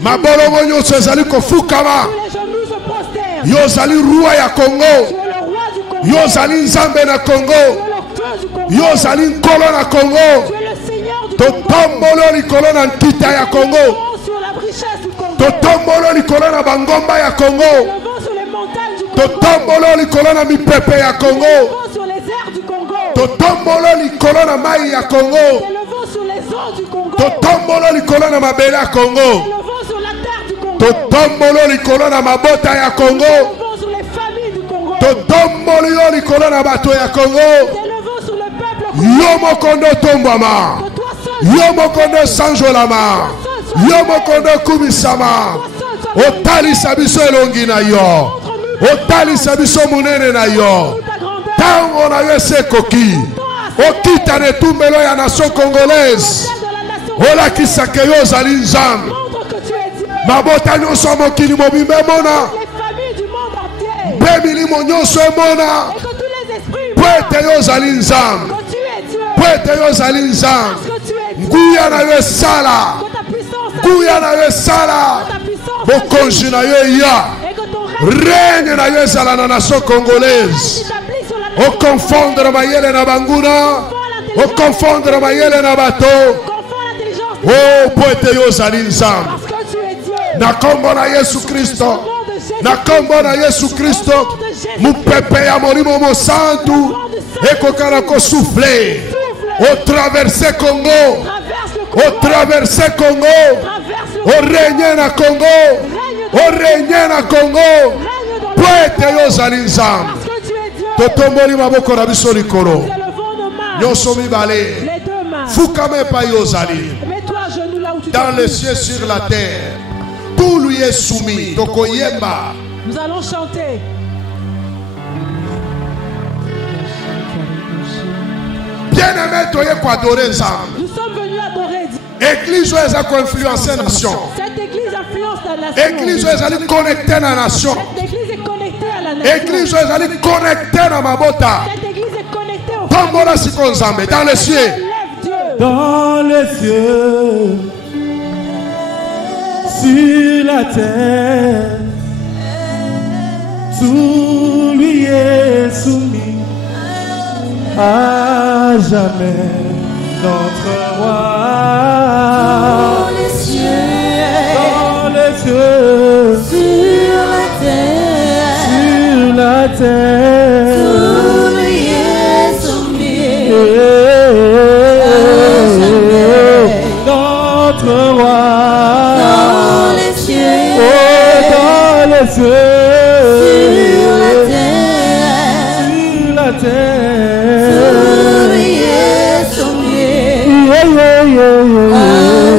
mabolongo nyonso ezali kofukama yo zali roi ya Congo yo zali nzambe na Congo yo zali nkolo na Congo totombolo likolo na nkita ya Congo totombolo likolo na bangomba ya Congo totombolo likolo na mipepe ya Congo totombolo likolo na mai ya Congo totombolo likolo na mabele ya Congo totombolo likolo na mabota ya Congo totombolo yo likolo na bato ya Congo yo mokondo tombwama yo mokondo sanjolama yo mokondo kumisama otalisa biso elongi na yo otalisa biso munene na yo tango na yo esekoki okita na etumbelo ya nation congolaise olakisake yo ozali nzambe mabota nyonso mokili mobimba emona mpe milimo nyonso emona po ete yo ozali nzambe po ete yo ozali nzambe nguya na yo esala nguya na yo esala bokonzi na yo eya règne na yo ezala na nation congolaise okonfondre mayele na banguna okonfondre mayele na bato o po ete yo ozali nzambe na kombo na Yesu Kristo na kombo na Yesu Kristo mupepe ya molimo mosantu ekokana kosouffler o traverser Congo o traverser Congo o régner na Congo o régner na Congo po ete yo ozali nzambe totomboli maboko na biso likolo nyonso mibale fukama epai yo ozali dans les cieux sur la terre tout lui est soumis tokoyemba nous allons chanter. Bien-aimé toye ko adorer nzambe nous sommes venus adorer église oyo eza koinfluencer nation cette église influence la nation église oyo ezali connecté na nation cette église est connectée à la nation église oyo ezali connecté na mabota cette église est connectée au tombola siko nzambe dans les cieux dans les cieux sur la terre tout lui est soumis à jamais notre roi Dans les cieux, sur la terre, tout lui est soumis notre roi. dans les cieux, Oh, dans les cieux, sur la terre, sur la terre. tout lui est soumis Yeah, yeah, yeah, yeah, à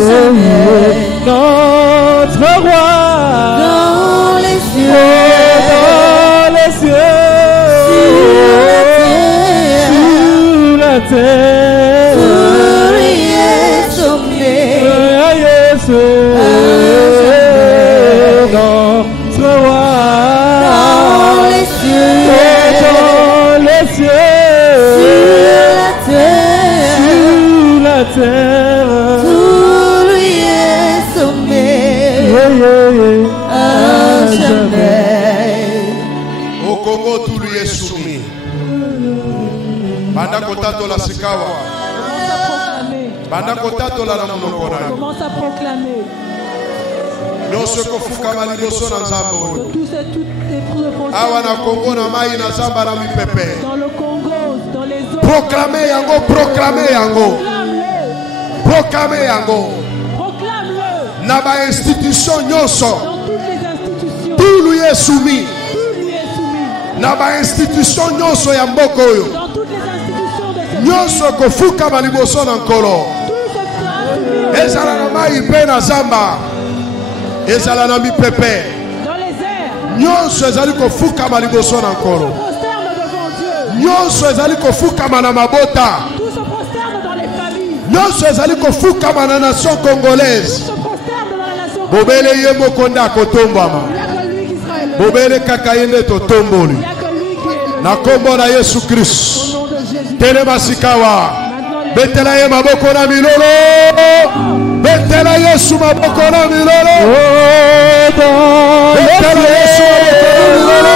jamais. notre roi. Dans les Oh, cieux, dans les cieux, sur la terre, sur la terre. tout lui est soumis Yeah, yes, notre roi. dans les cieux, Oh, dans les cieux, sur la terre, sur la terre. tout lui est soumis Yeah, yeah, yeah. à jamais. au Congo tout lui est soumis banda kotatola sikawa Commence à proclamer. Dans le Congo, dans les eaux. Proclamez yango, proclamez yango. Proclamez yango. Proclame-le. Naba institution nyoso. Dans toutes les institutions. Tout lui est soumis. Tout lui est soumis. Naba institution nyoso ya mboko oyo. Dans toutes les institutions de ce Nyoso kofuka maliboso na nkolo. Tout se fera soumis. Ezala na mai pe na zamba. Ezala na mipepe. Dans les airs. Nyonso ezali kofuka maliboso na nkolo. Tout se prosterne devant Dieu. Nyonso ezali kofuka na mabota. Tout se prosterne dans les familles. Nyonso ezali kofuka na nation congolaise. Tout se prosterne dans la nation Bobele ye mokonda kotombama. Il n'y a que lui qui sera élevé. Bobele kaka yende totomboli. Il n'y a que lui qui est élevé. Na kombo na Yesu Au Christ. nom de Jésus. Telema sikawa. Maintenant, les Betela ye maboko na milolo. Betela Yesu maboko na milolo. Betela Yesu maboko na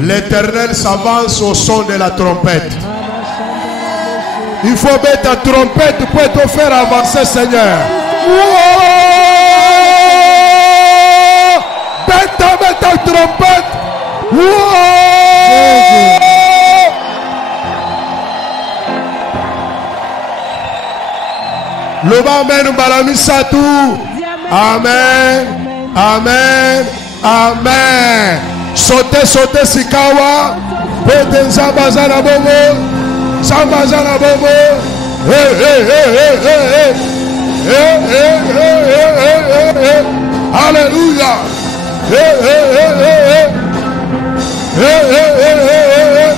L'Éternel s'avance au son de la trompette. Il faut mettre ta trompette pour te faire avancer, Seigneur. Mets ta trompette. Loba amen balamisatu. Amen. Amen. Amen. Sauter, sauter, sikawa. Pete nzambaza na bongo. Nzambaza na bongo. Hey, hey, hey, hey, hey, hey. Hey, hey, hey, hey, hey, hey, hey. Alléluia. Hey, hey, hey, hey, hey. Hey, hey, hey, hey, hey, hey.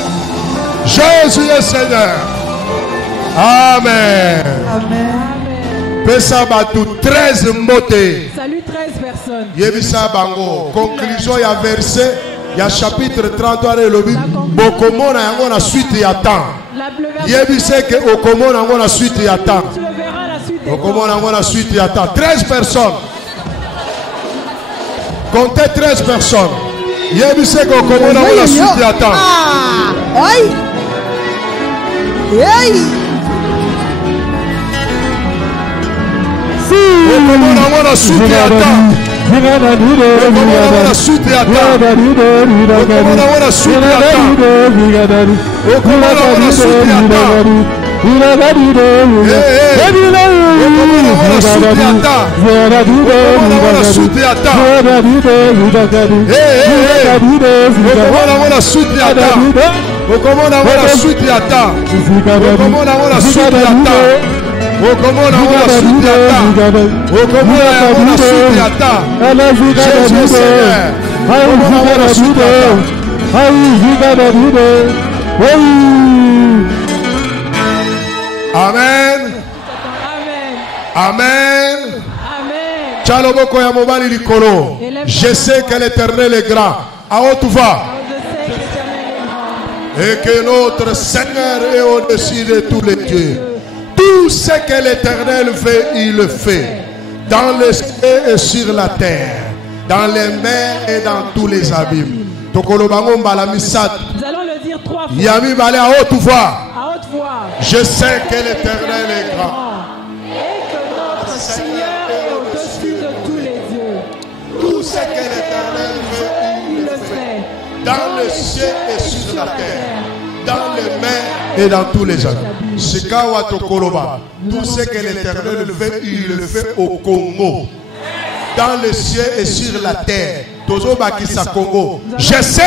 Jésus est Seigneur. Amen. Amen. Pesa batu 13 mbote. Salut 13 personnes. Yebisa bango. Conclusion ya verset. Ya chapitre 33 de l'obi. Bokomona yango na suite ya temps. Yebise que okomona yango na suite ya temps. Tu le verras la suite. Okomona yango na suite ya temps. 13 personnes. Comptez 13 personnes. Yebise que okomona yango na suite ya temps. Aïe. Aïe. Okomona yango na suite ya temps. Okomona yango na suite ya temps. Okomona yango na suite ya temps. Okomona yango na suite ya temps. Okomona yango na suite ya temps. Okomona yango na suite ya temps. Okomona yango na suite ya temps. Okomona yango na suite ya temps. Okomona yango na suite ya temps. Okomona yango na suite ya temps. Jésus Seigneur. Okomona yango na suite ya temps. Amen. Amen. Amen. Tchaloboko ya mobali likolo. Je sais que l'Éternel est grand. À où tu vas? Et que notre Seigneur est au-dessus de tous les dieux. Tout ce que l'Éternel fait, il le fait. Dans les cieux et sur la terre. Dans les mers et dans tous les abîmes. Nous allons le dire 3 fois. Yami balé à haute voix. À haute voix. Je sais que l'Éternel est grand. Et que notre Seigneur est au-dessus de tous les dieux. Tout ce que l'Éternel fait, il le fait. dans le ciel et sur la terre, dans les mers et dans tous les hommes. Tout ce que l'Éternel fait, il le fait au Congo. Dans le ciel et sur la terre. Je sais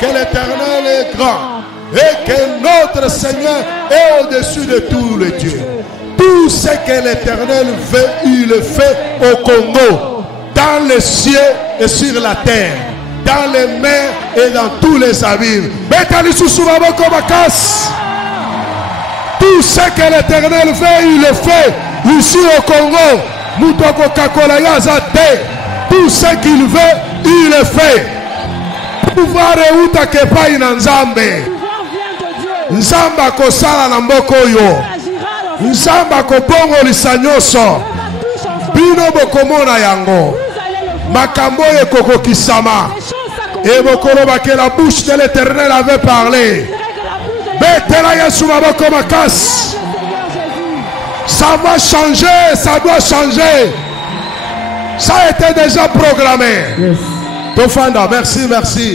que l'Éternel est grand et que notre Seigneur est au-dessus de tous les dieux. Tout ce que l'Éternel fait, il le fait au Congo. Dans le ciel et sur la terre. Dans les mers et dans tous les abîmes. Tout ce que l'Éternel fait, il le fait ici au Congo. Tout ce qu'il veut, il le fait. Pouvoir est où ta kepa inanzambe. Nzamba kosala na mboko yo. Nzamba kobongo lisanyoso. Bino bokomona yango. Makambo ekoko kisama. Et bokolo que la bouche de l'Éternel avait parlé. Betela Yesu maboko makas. Ça va changer, ça doit changer. Ça a été déjà programmé. Yes. Tofanda, merci, merci.